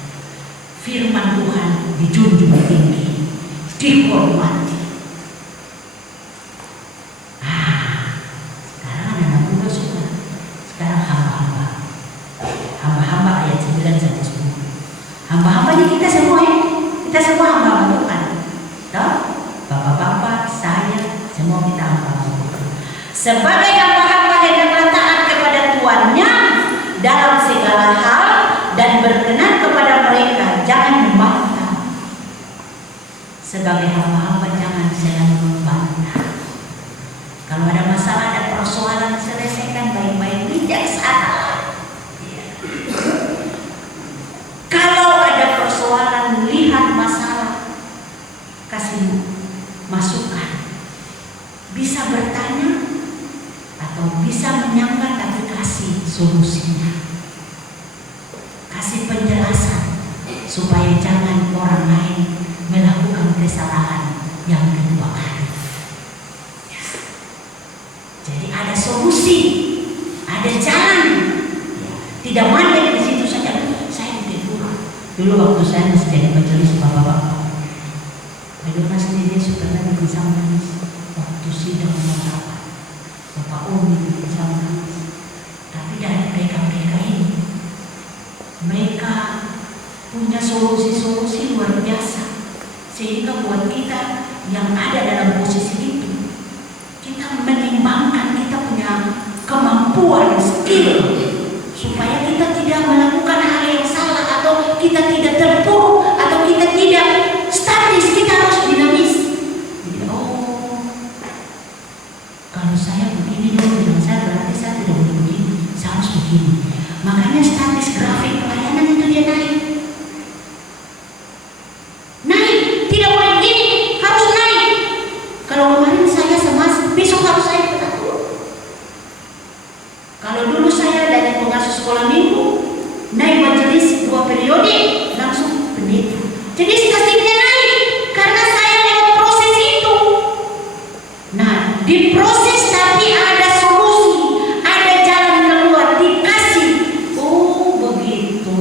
firman Tuhan dijunjung tinggi, dihormati. Sekarang anak muda suka, sekarang hamba-hamba ayat 9 sampai 10. Hamba-hambanya kita semua ya. Kita semua hamba-hamba Tuhan. Tahu? Bapak-bapak, saya, semua kita hamba-hamba Tuhan. Sebagai hamba-hamba hendaklah taat kepada tuannya dalam segala hal dan berkenan kepada mereka, jangan membantah. Sebagai hamba-hamba jangan selalu membantah. Kalau ada masalah, ada persoalan, selesaikan baik-baik, bijaksana. Kalau ada persoalan, lihat masalah, kasih masukan, bisa bertanya atau bisa menyangka, tapi kasih solusinya, kasih penjelasan supaya jangan orang lain melakukan kesalahan yang kedua kali. Ya. Jadi ada solusi, ada jalan, ya. Tidak mandek di situ saja. Dulu waktu saya masih jadi majelis bapak-bapak, bagaimana sendiri supaya bisa menangis waktu sidang bapak Umi bisa menangis. Tapi dari mereka ini, mereka punya solusi-solusi luar biasa, sehingga buat kita yang ada dalam posisi itu, kita menimbangkan kita punya kemampuan, skill, supaya kita tidak melakukan hal yang salah, atau kita tidak terpuruk, atau kita tidak statis, kita harus dinamis. Jadi, kalau saya begini dong dengan saya, berarti saya tidak boleh begini, saya harus begini. Makanya statis grafik pelayanan itu dia naik, tidak boleh begini, harus naik. Kalau kemarin saya semas, besok harus saya tetap turun. Kalau dulu saya dari pengasuh sekolah minggu naik majelis 2 periode langsung pendeta. Jadi statistiknya naik karena saya lewat proses itu. Nah, diproses tapi ada solusi, ada jalan keluar, dikasih. Oh begitu.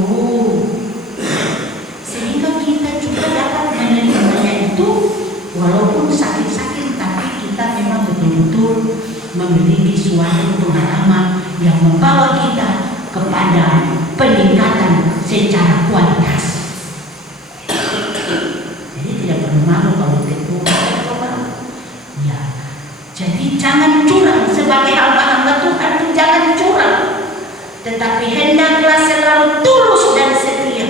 memiliki suatu pengalaman yang membawa kita kepada peningkatan secara kualitas. Jadi tidak perlu malu kalau ketua. Ya, jadi jangan curang sebagai hamba-hamba Tuhan, jangan curang. Tetapi hendaklah selalu tulus dan setia.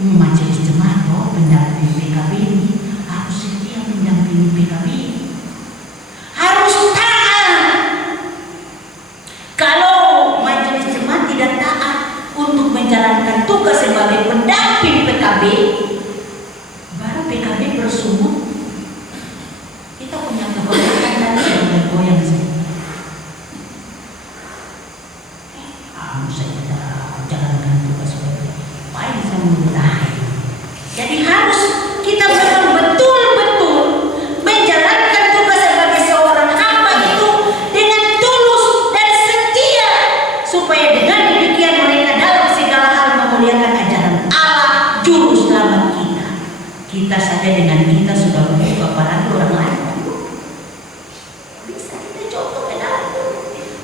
Majelis jemaat pendamping PKB ini harus setia mendampingi PKB ini. Harus taat. Kalau majelis jemaat tidak taat untuk menjalankan tugas sebagai pendamping PKB, baru PKB bersumut. Kita punya kegoyang dan bergoyang saja. Saya jalankan tugas sebagai baik sama. Jadi harus kita memang betul-betul menjalankan tugas sebagai seorang hamba itu dengan tulus dan setia, supaya dengan demikian mereka dalam segala hal memuliakan ajaran Allah juru selamat kita. Kita saja dengan kita sudah berubah, apalagi orang lain. Bisa kita contoh ke dalam,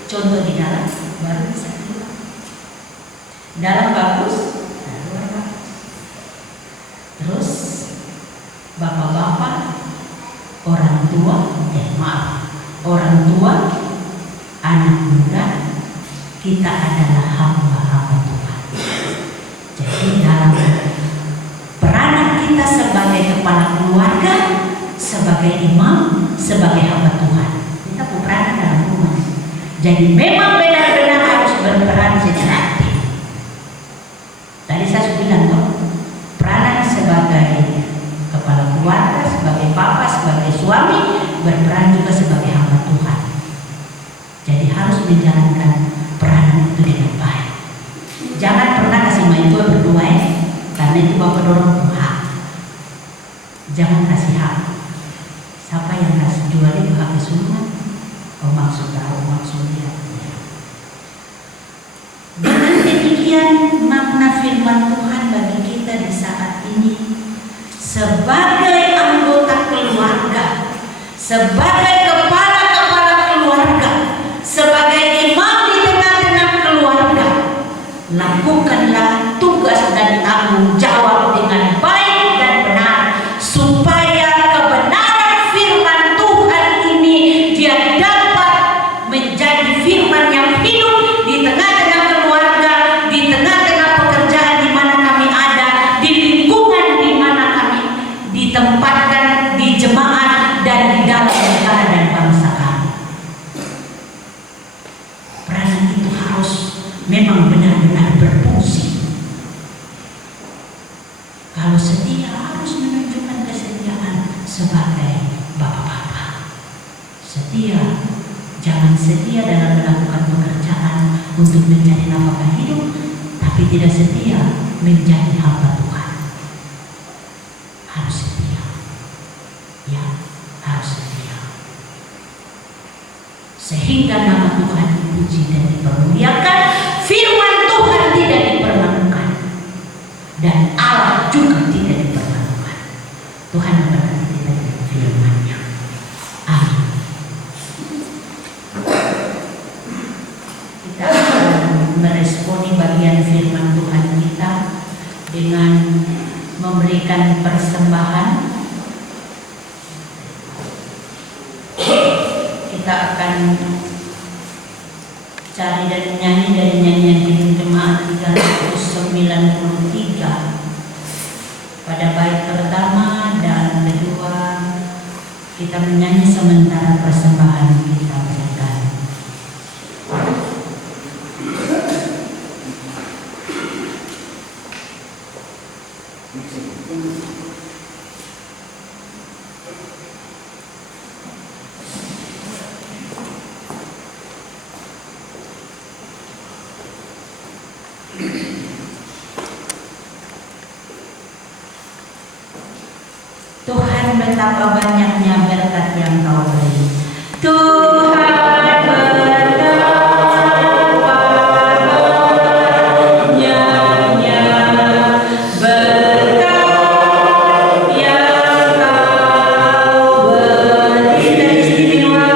contoh di dalam baru bisa keluar. Dalam bagus, luar bagus. Terus bapak-bapak, orang tua, orang tua, anak muda, kita adalah hamba-hamba Tuhan. Jadi dalam peranan kita sebagai kepala keluarga, sebagai imam, sebagai hamba Tuhan, kita berperan dalam rumah. Jadi memang benar-benar harus berperan secara aktif. Tadi saya bilang peranan sebagai kepala keluarga, sebagai papa, sebagai suami, berperan juga sebagai hamba Tuhan. Jadi harus menjalankan peranan itu dengan baik. Jangan pernah kasih main tua berdua karena itu bapak dorong hak. Jangan kasih hak. Siapa yang kasih jual itu hak semua. Oh maksud tahu maksudnya. Dengan demikian makna firman Tuhan bagi kita di saat ini, sebagai anggota keluarga, sebagai kepala-kepala keluarga, sebagai imam di tengah-tengah keluarga, lakukanlah tugas dan tanggung jawab dengan baik dan benar, supaya kebenaran firman Tuhan ini dia dapat menjadi firman yang hidup di tengah-tengah keluarga, di tengah-tengah pekerjaan di mana kami ada, di lingkungan di mana kami ditempatkan, di jemaat dan di dalam negara dan bangsa kami. Peranan itu harus memang benar-benar berfungsi. Kalau setia harus menunjukkan kesetiaan sebagai bapak-bapak. Setia, jangan setia dalam melakukan pekerjaan untuk mencari nafkah hidup, tapi tidak setia menjadi hamba Tuhan. Harus setia, ya harus setia, sehingga nama Tuhan dipuji dan dipermuliakan, firman Tuhan tidak dipermalukan, dan Allah juga tidak dipermalukan. Tuhan memberkati kita dengan firman-Nya. Amin. Kita akan meresponi bagian firman Tuhan kita dengan memberikan persembahan. Kita akan cari dan nyanyi dari nyanyian Himne Jemaat 393 pada bait pertama dan kedua. Kita menyanyi sementara persembahan kita berikan. Tuhan, betapa banyaknya berkat yang Kau beri. Tuhan, betapa banyaknya berkat yang Kau beri. Dan istimewa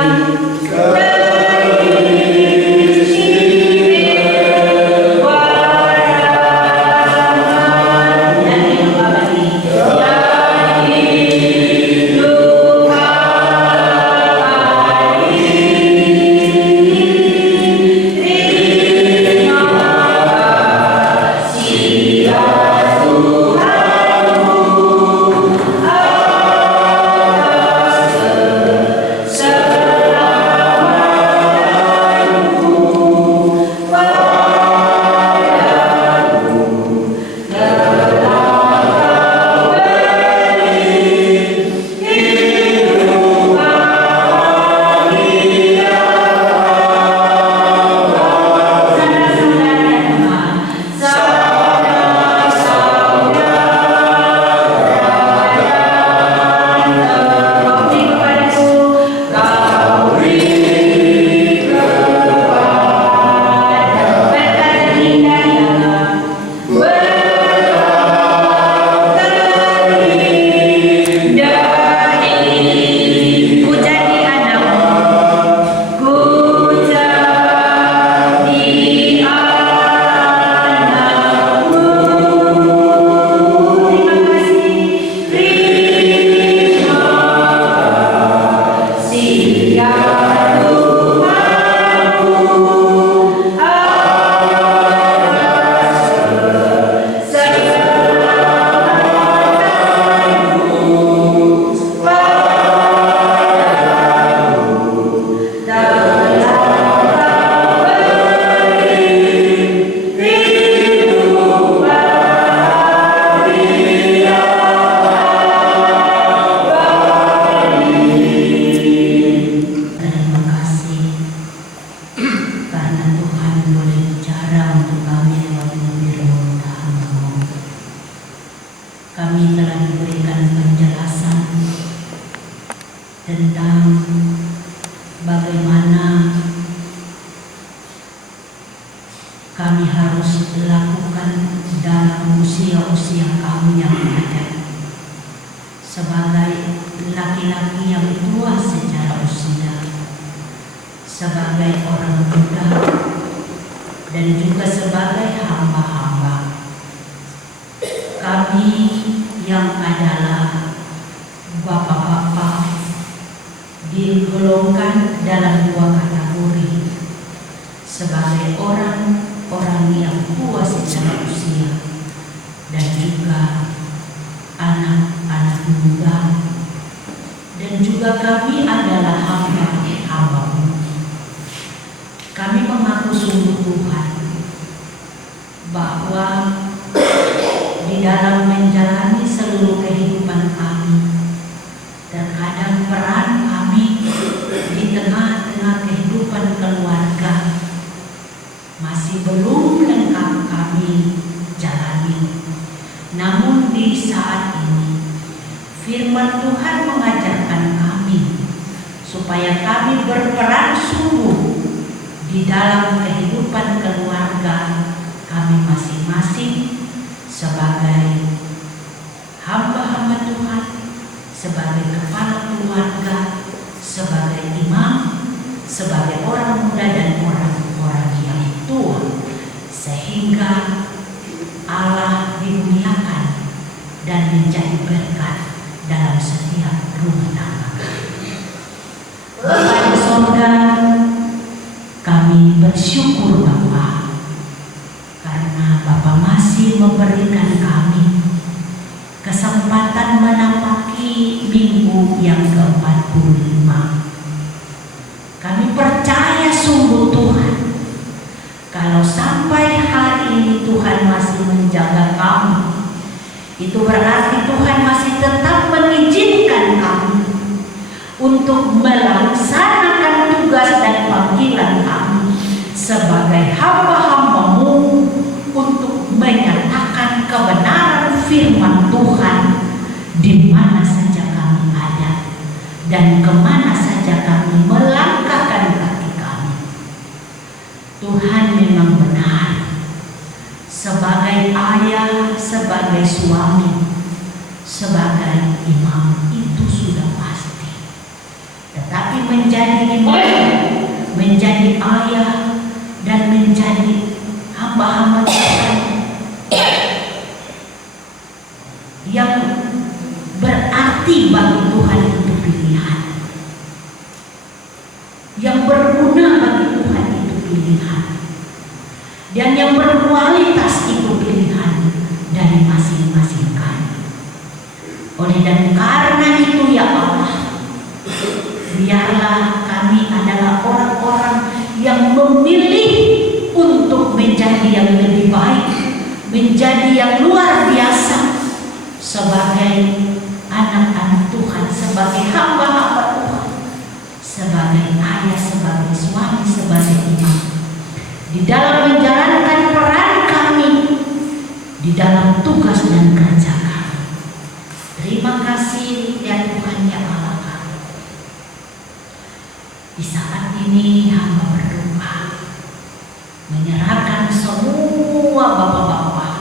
dan juga sebagai hamba-hamba. Kami yang adalah bapak-bapak digolongkan dalam dua kategori, sebagai orang-orang yang tua secara usia dan juga anak-anak muda, dan juga kami adalah hamba-hambamu. Kami mengaku sungguh Tuhan bahwa di dalam menjalani seluruh kehidupan kami, terkadang peran kami di tengah-tengah kehidupan keluarga masih belum lengkap kami jalani. Namun di saat ini firman Tuhan mengajarkan kami supaya kami berperan sungguh di dalam kehidupan keluarga kami masing-masing sebagai hamba-hamba Tuhan, sebagai kepala keluarga, sebagai imam, sebagai orang muda dan orang-orang yang tua, sehingga Allah dimuliakan dan menjadi berkat dalam setiap rumah tangga. Bapa di sorga, kami bersyukur Bapa, karena Bapa masih memberikan kami kesempatan menapaki minggu yang ke-45. Kami percaya sungguh Tuhan, kalau sampai hari ini Tuhan masih menjaga kami, itu berarti Tuhan masih tetap mengizinkan kami untuk melaksanakan tugas dan panggilan kami sebagai hamba-hamba-Mu untuk menyatakan kebenaran firman Tuhan di mana saja kami ada dan kemana saja kami melangkahkan kaki kami. Tuhan memang benar, sebagai ayah, sebagai suami, sebagai imam itu sudah pasti. Tetapi menjadi imam, menjadi ayah, dan menjadi hamba-hamba Tuhan yang berarti bagi Tuhan itu pilihan, yang berguna bagi Tuhan itu pilihan, dan yang berkualitas itu pilihan dari masing-masing kami. Oleh dan karena itu ya Allah, biarlah kami adalah orang-orang yang memilih untuk menjadi yang lebih baik, menjadi yang luar biasa sebagai anak-anak Tuhan, sebagai hamba-hamba Tuhan, sebagai ayah, sebagai suami, sebagai imam, di dalam menjalankan peran kami di dalam tugas dan kerja kami. Terima kasih ya Tuhan ya Allah kami. Di saat ini hamba berdoa menyerahkan semua bapak-bapak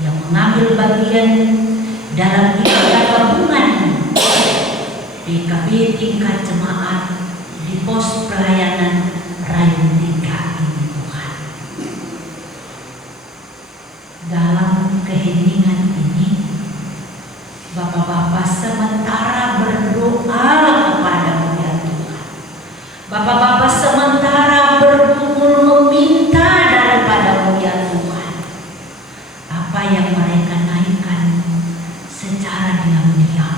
yang mengambil bagian dalam ibadah gabungan PKB tingkat jemaat di pos pelayanan Rayun 3 ini Tuhan. Dalam keheningan ini bapak-bapak sementara berdoa kepada-Mu ya Tuhan. Bapak-bapak sementara bergumul meminta daripada-Mu ya Tuhan. Apa yang mereka naikkan secara diam-diam,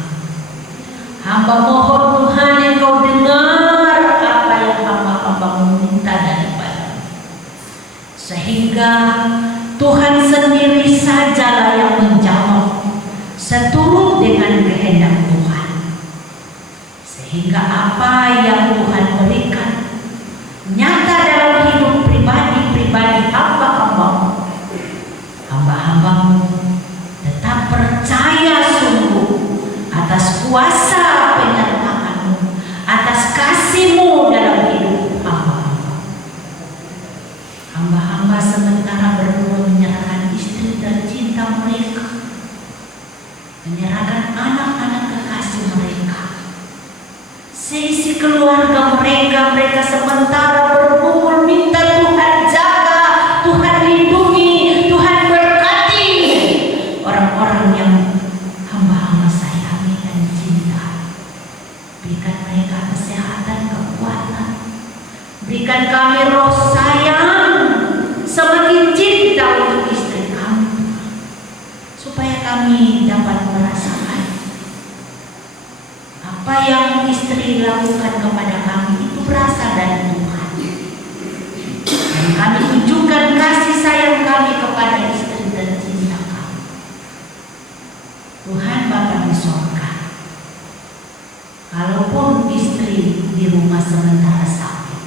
hamba mohon Tuhan Engkau dengar apa yang hamba-hamba meminta daripada, sehingga Tuhan sendiri sajalah yang menjawab seturut dengan kehendak Tuhan, sehingga apa yang Tuhan berikan nyata dalam hidup pribadi-pribadi hamba-hamba-Mu, hamba-hamba-Mu tetap percaya sungguh atas kuasa penyertaan-Mu, atas kasih-Mu dalam hidup hamba-hamba. Hamba-hamba sementara berdua menyerahkan istri dan cinta mereka, menyerahkan anak-anak kekasih mereka, seisi keluarga mereka. Mereka sementara bergumul minta Tuhan jaga, berikan kami roh sayang, semakin cinta untuk istri kami, supaya kami dapat merasakan apa yang istri lakukan kepada kami itu berasal dari Tuhan. Dan kami tunjukkan kasih sayang kami kepada istri tercinta kami. Tuhan Bapa di surga, kalaupun istri di rumah sementara sakit,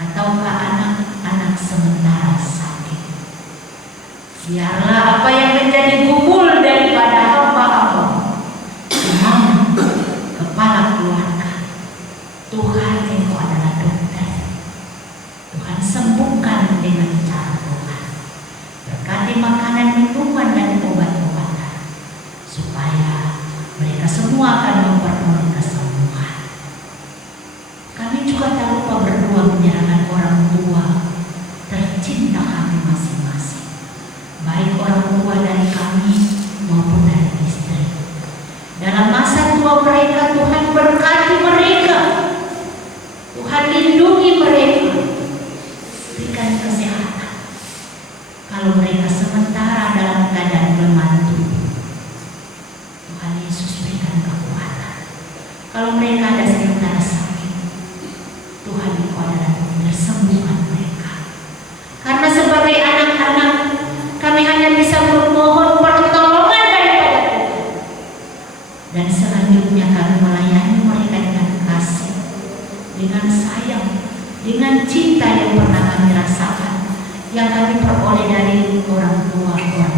ataukah anak-anak sementara sakit, biarlah apa yang menjadi gumul daripada hamba-hamba, Imam, kepala keluarga, Tuhan Engkau adalah dokter. Tuhan sembuhkan dengan cara Tuhan. Berkati makanan, minuman, dan obat-obatan, supaya mereka semua akan memperoleh kesembuhan. Kami juga tak lupa berdoa menyerahkan orang tua tercinta kami masing-masing, baik orang tua dari kami maupun dari istri. Dalam masa tua mereka, Tuhan berkati mereka, Tuhan lindungi mereka, berikan kesehatan. Kalau mereka sementara dalam keadaan lemah tubuh, Tuhan Yesus berikan kekuatan. Kalau mereka ada sementara sakit, Tuhan Engkau adalah dokter, sembuhkan mereka. Karena sebagai anak-anak, kami hanya bisa memohon pertolongan daripada Tuhan. Dan selanjutnya kami melayani mereka dengan kasih, dengan sayang, dengan cinta yang pernah kami rasakan, yang kami peroleh dari orang tua Tuhan.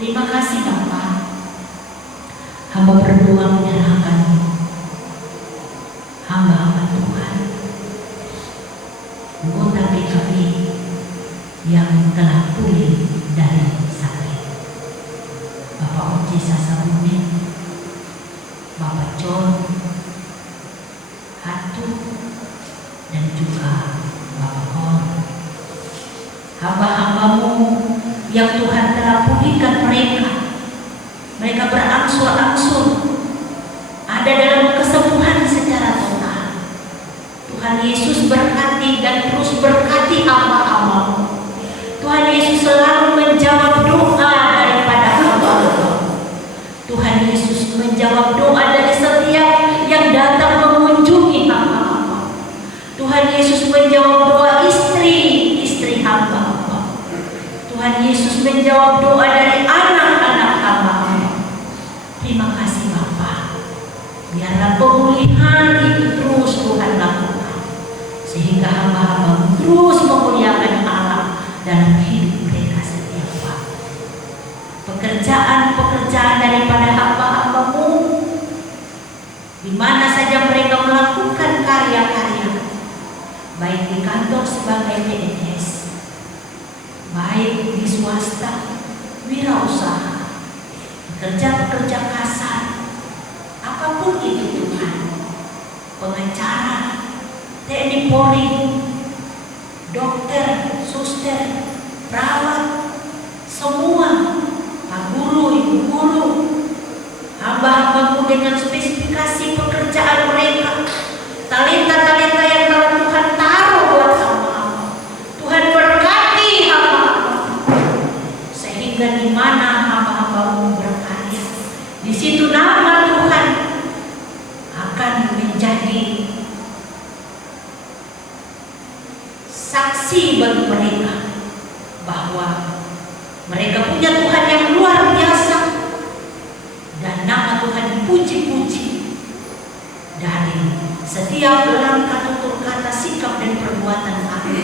Terima kasih Bapa. Hamba berdoa menyerahkan hamba-hamba Tuhan, anggota PKB yang telah pulih dari sakit, Bapak Oci Sasabune, Bapak John Hatu, dan juga Bapak Hor. Hamba-hambamu yang Tuhan telah pulihkan mereka berangsur-angsur ada dalam kesembuhan secara total. Tuhan Yesus berkati dan terus berkati hamba-hambamu. Tuhan Yesus selalu menjawab doa daripada hamba-hamba. Tuhan Yesus menjawab doa dari setiap yang datang mengunjungi hamba-hamba. Tuhan Yesus menjawab doa istri hamba-hamba. Tuhan Yesus menjawab doa dari anak-anak hamba-hamba. Terima kasih Bapa. Biarlah pemulihan itu terus Tuhan lakukan, sehingga hamba-hamba terus memuliakan Allah dalam hidup mereka setiap waktu. Pekerjaan daripada hamba-hambamu, di mana saja mereka melakukan karya-karya, baik di kantor sebagai PNS, baik di swasta, wirausaha, pekerja-pekerja kasar, apapun itu Tuhan, pengacara, TNI Polri, dokter, suster, perawat, semua, Pak Guru, Ibu Guru, hamba-hambamu dengan spesifikasi pekerjaan mereka, talenta-talenta yang telah Tuhan taruh buat hamba-hamba. Tuhan berkati hamba-hamba, sehingga di mana hamba-hambamu berkarya, di situ nama Tuhan akan menjadi saksi bagi mereka bahwa mereka punya Tuhan yang luar biasa, dan nama Tuhan dipuji-puji dari setiap langkah, tutur kata, sikap, dan perbuatan kami.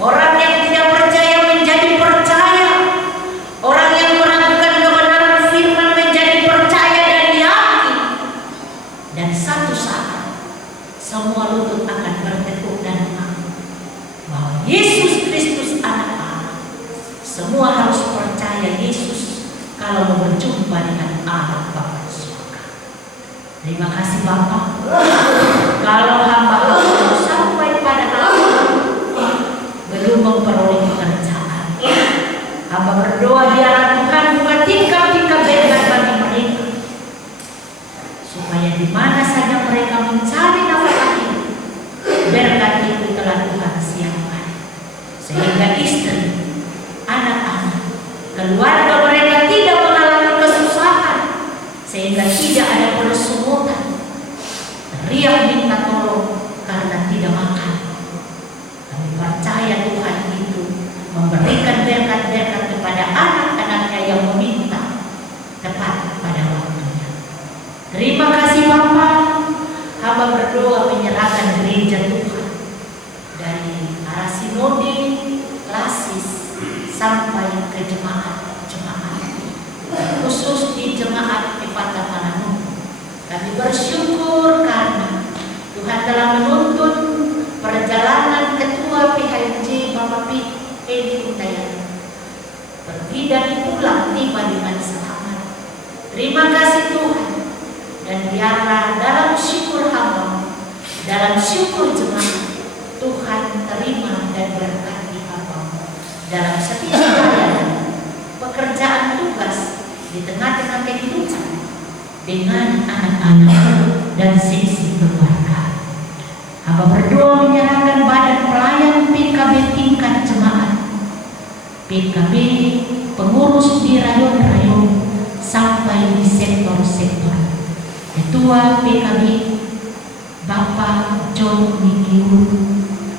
Orang yang tidak percaya menjadi percaya, orang yang meragukan kebenaran firman menjadi percaya dan yakin, dan satu saat semua lutut akan bertekuk dan mengaku bahwa Yesus Kristus anak Allah. Semua harus percaya Yesus kalau mau berjumpa dengan Allah Bapa di surga. Terima kasih Bapa. Kalau hamba-hamba sampai pada tahap belum memperoleh pekerjaan, hamba berdoa biarlah Tuhan buka tingkap-tingkap berkat bagi mereka, supaya di mana saja mereka mencari nafkah hidup, sehingga tidak ada persungutan, teriak minta tolong karena tidak makan. Kami percaya Tuhan itu memberikan berkat-berkat kepada anak-anaknya yang meminta tepat pada waktunya. Terima kasih Bapa. Hamba berdoa menyerahkan gereja Tuhan dari arah sinode klasis sampai ke jemaat-jemaat, khusus di jemaat Epata Mananu. Kami bersyukur karena Tuhan telah menuntun perjalanan Ketua PHMJ Bapak Edi Utayana pergi dan pulang tiba dengan selamat. Terima kasih Tuhan, dan biarlah dalam syukur hamba, dalam syukur jemaat, Tuhan terima dan berkati hamba dalam setiap pelayanan, pekerjaan tugas di tengah-tengah kehidupan dengan anak-anak dan sisi keluarga. Hamba berdoa menyerahkan badan pelayan PKB tingkat jemaat, PKB pengurus di rayon-rayon sampai di sektor-sektor. Ketua PKB Bapak John Mikiun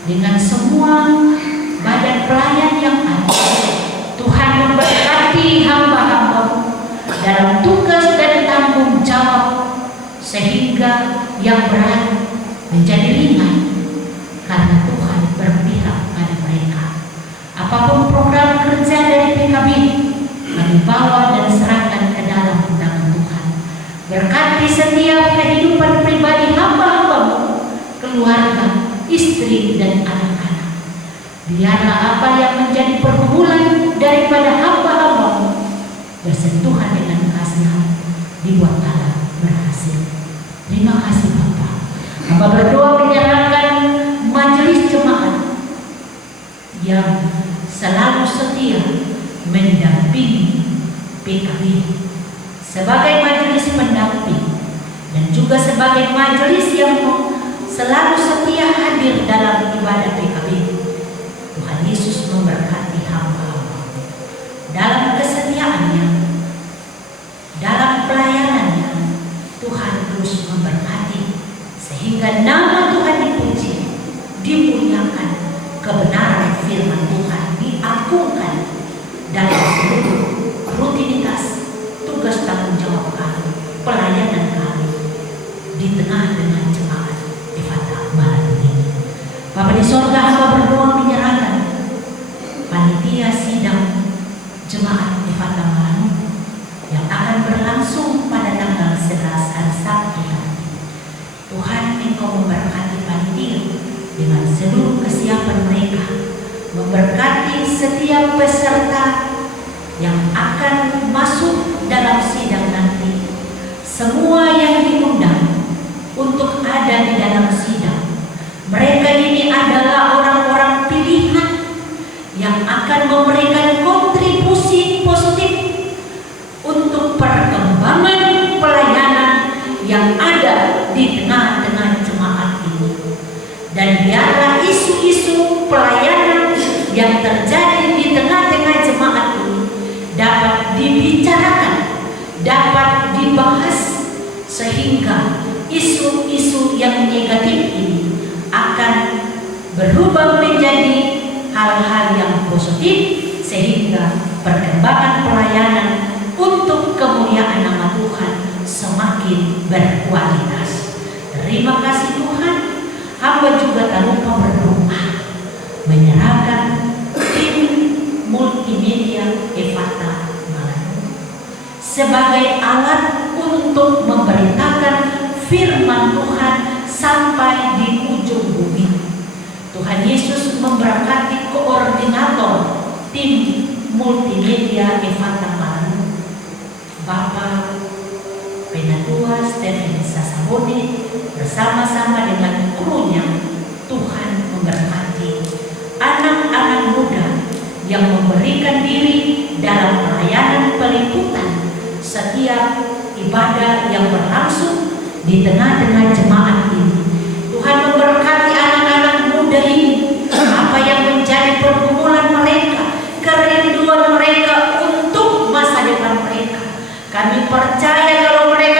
dengan semua badan pelayan yang ada. Tuhan memberkati hamba-hamba dalam tugas dan tanggung jawab, sehingga yang berat menjadi ringan karena Tuhan berpihak pada mereka. Apapun program kerja dari PKB, kami bawa dan serahkan ke dalam tangan Tuhan. Berkati setiap kehidupan pribadi hamba-hambamu, keluarga, istri dan anak-anak. Biarlah apa yang menjadi pergumulan daripada hamba-hambamu bersentuhan dengan kasihan, dibuat Allah berhasil. Terima kasih Bapak. Hamba berdoa menyerahkan majelis jemaat yang selalu setia mendampingi PKB sebagai majelis pendamping dan juga sebagai majelis yang selalu setia hadir dalam ibadah PKB. Tuhan Yesus memberkati hamba-hamba dalam kesetiaannya, dalam pelayanannya. Tuhan terus memberkati sehingga nama Tuhan dipuji, dimuliakan, kebenaran firman Tuhan diagungkan dalam seluruh rutinitas tugas tanggung jawab kami, pelayanan kami di tengah-tengah jemaat Epata Mananu ini. Bapa di sorga, hamba berdoa menyerahkan panitia sidang jemaat Epata Mananu yang akan berlangsung pada tanggal 11 hari Sabtu nanti. Tuhan, Engkau memberkati panitia dengan seluruh kesiapan mereka, memberkati setiap peserta yang akan masuk dalam sidang nanti, semua yang diundang untuk ada di dalam sidang. Mereka ini adalah orang-orang pilihan yang akan memberikan kontribusi positif untuk perkembangan pelayanan yang ada di tengah-tengah jemaat ini. Dan biarlah isu-isu pelayanan yang terjadi di tengah-tengah jemaat ini dapat dibicarakan, dapat dibahas, sehingga isu-isu yang negatif ini akan berubah menjadi hal-hal yang positif, sehingga perkembangan pelayanan untuk kemuliaan nama Tuhan semakin berkualitas. Terima kasih Tuhan. Hamba juga tak lupa berdoa menyerahkan tim multimedia Epata Mananu sebagai alat untuk memberitakan firman Tuhan sampai di ujung bumi. Tuhan Yesus memberkati koordinator tim multimedia Epata Mananu, Bapak Penatua Stephen Sasaboni bersama-sama dengan krunya. Tuhan memberkati anak-anak muda yang memberikan diri dalam pelayanan peliputan setiap ibadah yang berlangsung di tengah-tengah jemaat ini. Tuhan memberkati anak-anak muda ini, apa yang menjadi pergumulan mereka, kerinduan mereka untuk masa depan mereka. Kami percaya kalau mereka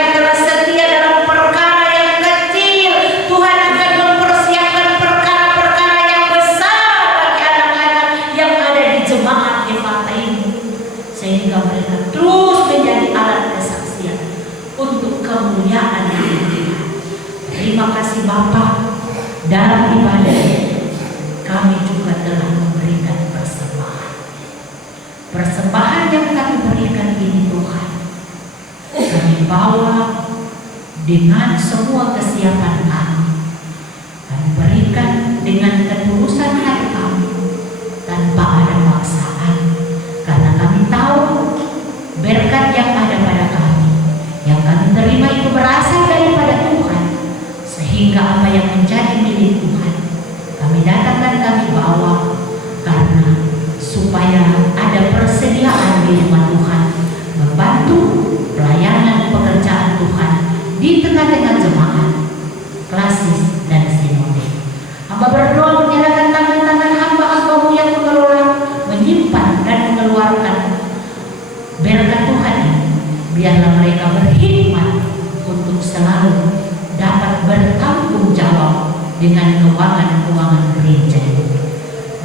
Bapa, dalam ibadah kami juga telah memberikan persembahan. Persembahan yang kami berikan ini Tuhan, kami bawa dengan semua kesiapan kami. Kami berikan dengan ketulusan hati kami, tanpa ada paksaan, karena kami tahu berkat yang ada pada kami, yang kami terima itu berasal daripada Tuhan, sehingga apa yang menjadi milik Tuhan kami datangkan, kami bawa, karena supaya ada persediaan di rumah Tuhan, membantu pelayanan pekerjaan Tuhan di tengah-tengah jemaat, klasis dan sinode. Hamba berdoa menyerahkan tangan-tangan hamba-hamba-Mu yang mengelola, menyimpan dan mengeluarkan berkat Tuhan ini. Biarlah mereka berhikmat untuk selalu dapat bertanggung jawab dengan keuangan-keuangan gereja ini.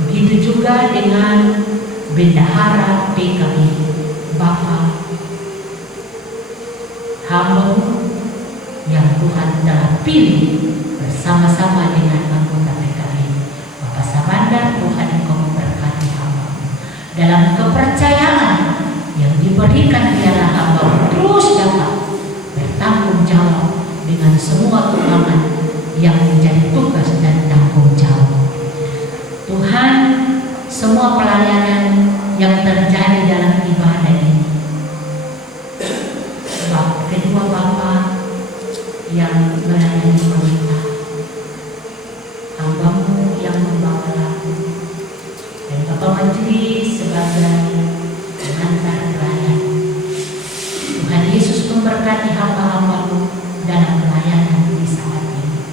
Begitu juga dengan bendahara PKI, Bapak hamba-Mu yang Tuhan telah pilih bersama-sama dengan anggota PKI. Bapak Sabanda, Tuhan Engkau memberkati hamba-Mu dalam kepercayaan yang diberikan, biarlah hamba-Mu terus dapat bertanggung jawab dengan semua keuangan yang menjadi tugas dan tanggung jawab. Tuhan, semua pelayanan yang terjadi dalam ibadah ini, kedua Bapak yang melayani kita, hamba-Mu yang membawa lagu, dan Bapak Majelis sebagai pengantar pelayan. Tuhan Yesus memberkati hamba-hamba-Mu dalam pelayanan di saat ini,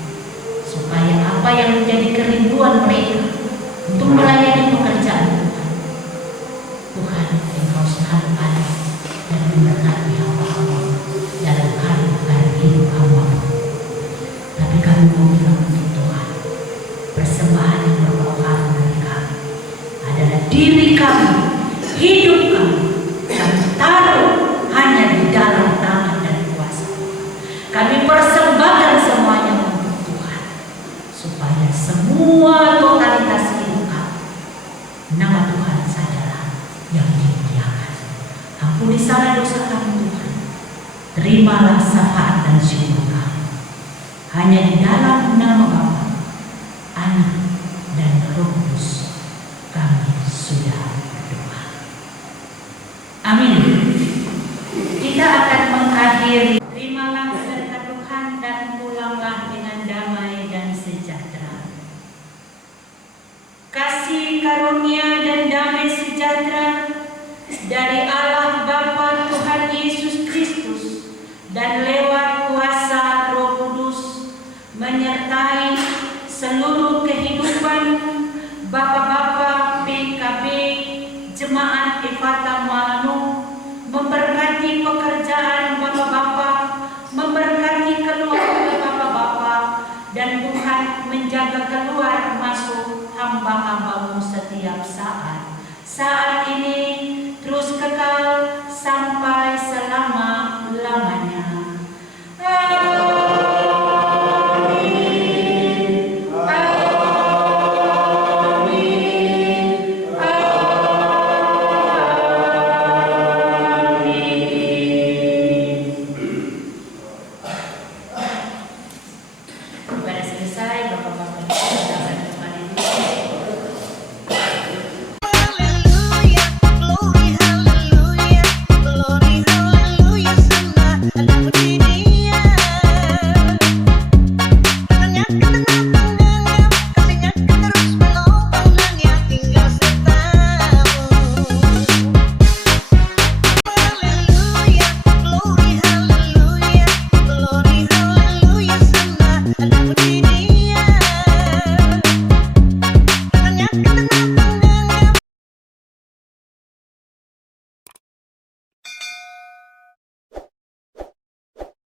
supaya apa yang menjadi kerinduan mereka untuk melayani pekerjaan Tuhan, Tuhan Engkau selalu ada dan memberkati hamba-hamba dalam hari-hari hidup hamba-Mu. Tapi kami mau bilang untuk Tuhan, persembahan yang berbau dari kami adalah diri kami, hidup kami, kami taruh hanya di dalam tangan dan kuasa Tuhan. Kami persembahkan semuanya untuk Tuhan, supaya semua totalitas hidup kami, nama Tuhan sajalah yang dimuliakan. Ampuni salah dosa kami Tuhan, terimalah syafaat dan syukur kami. Hanya di dalam nama Bapa, Anak, dan Roh Kudus kami sudah berdoa. Amin. Kita akan mengakhiri. Terimalah berkat Tuhan dan pulanglah dengan damai dan sejahtera. Kasih karunia dan damai sejahtera dari Allah Bapa Tuhan Yesus Kristus dan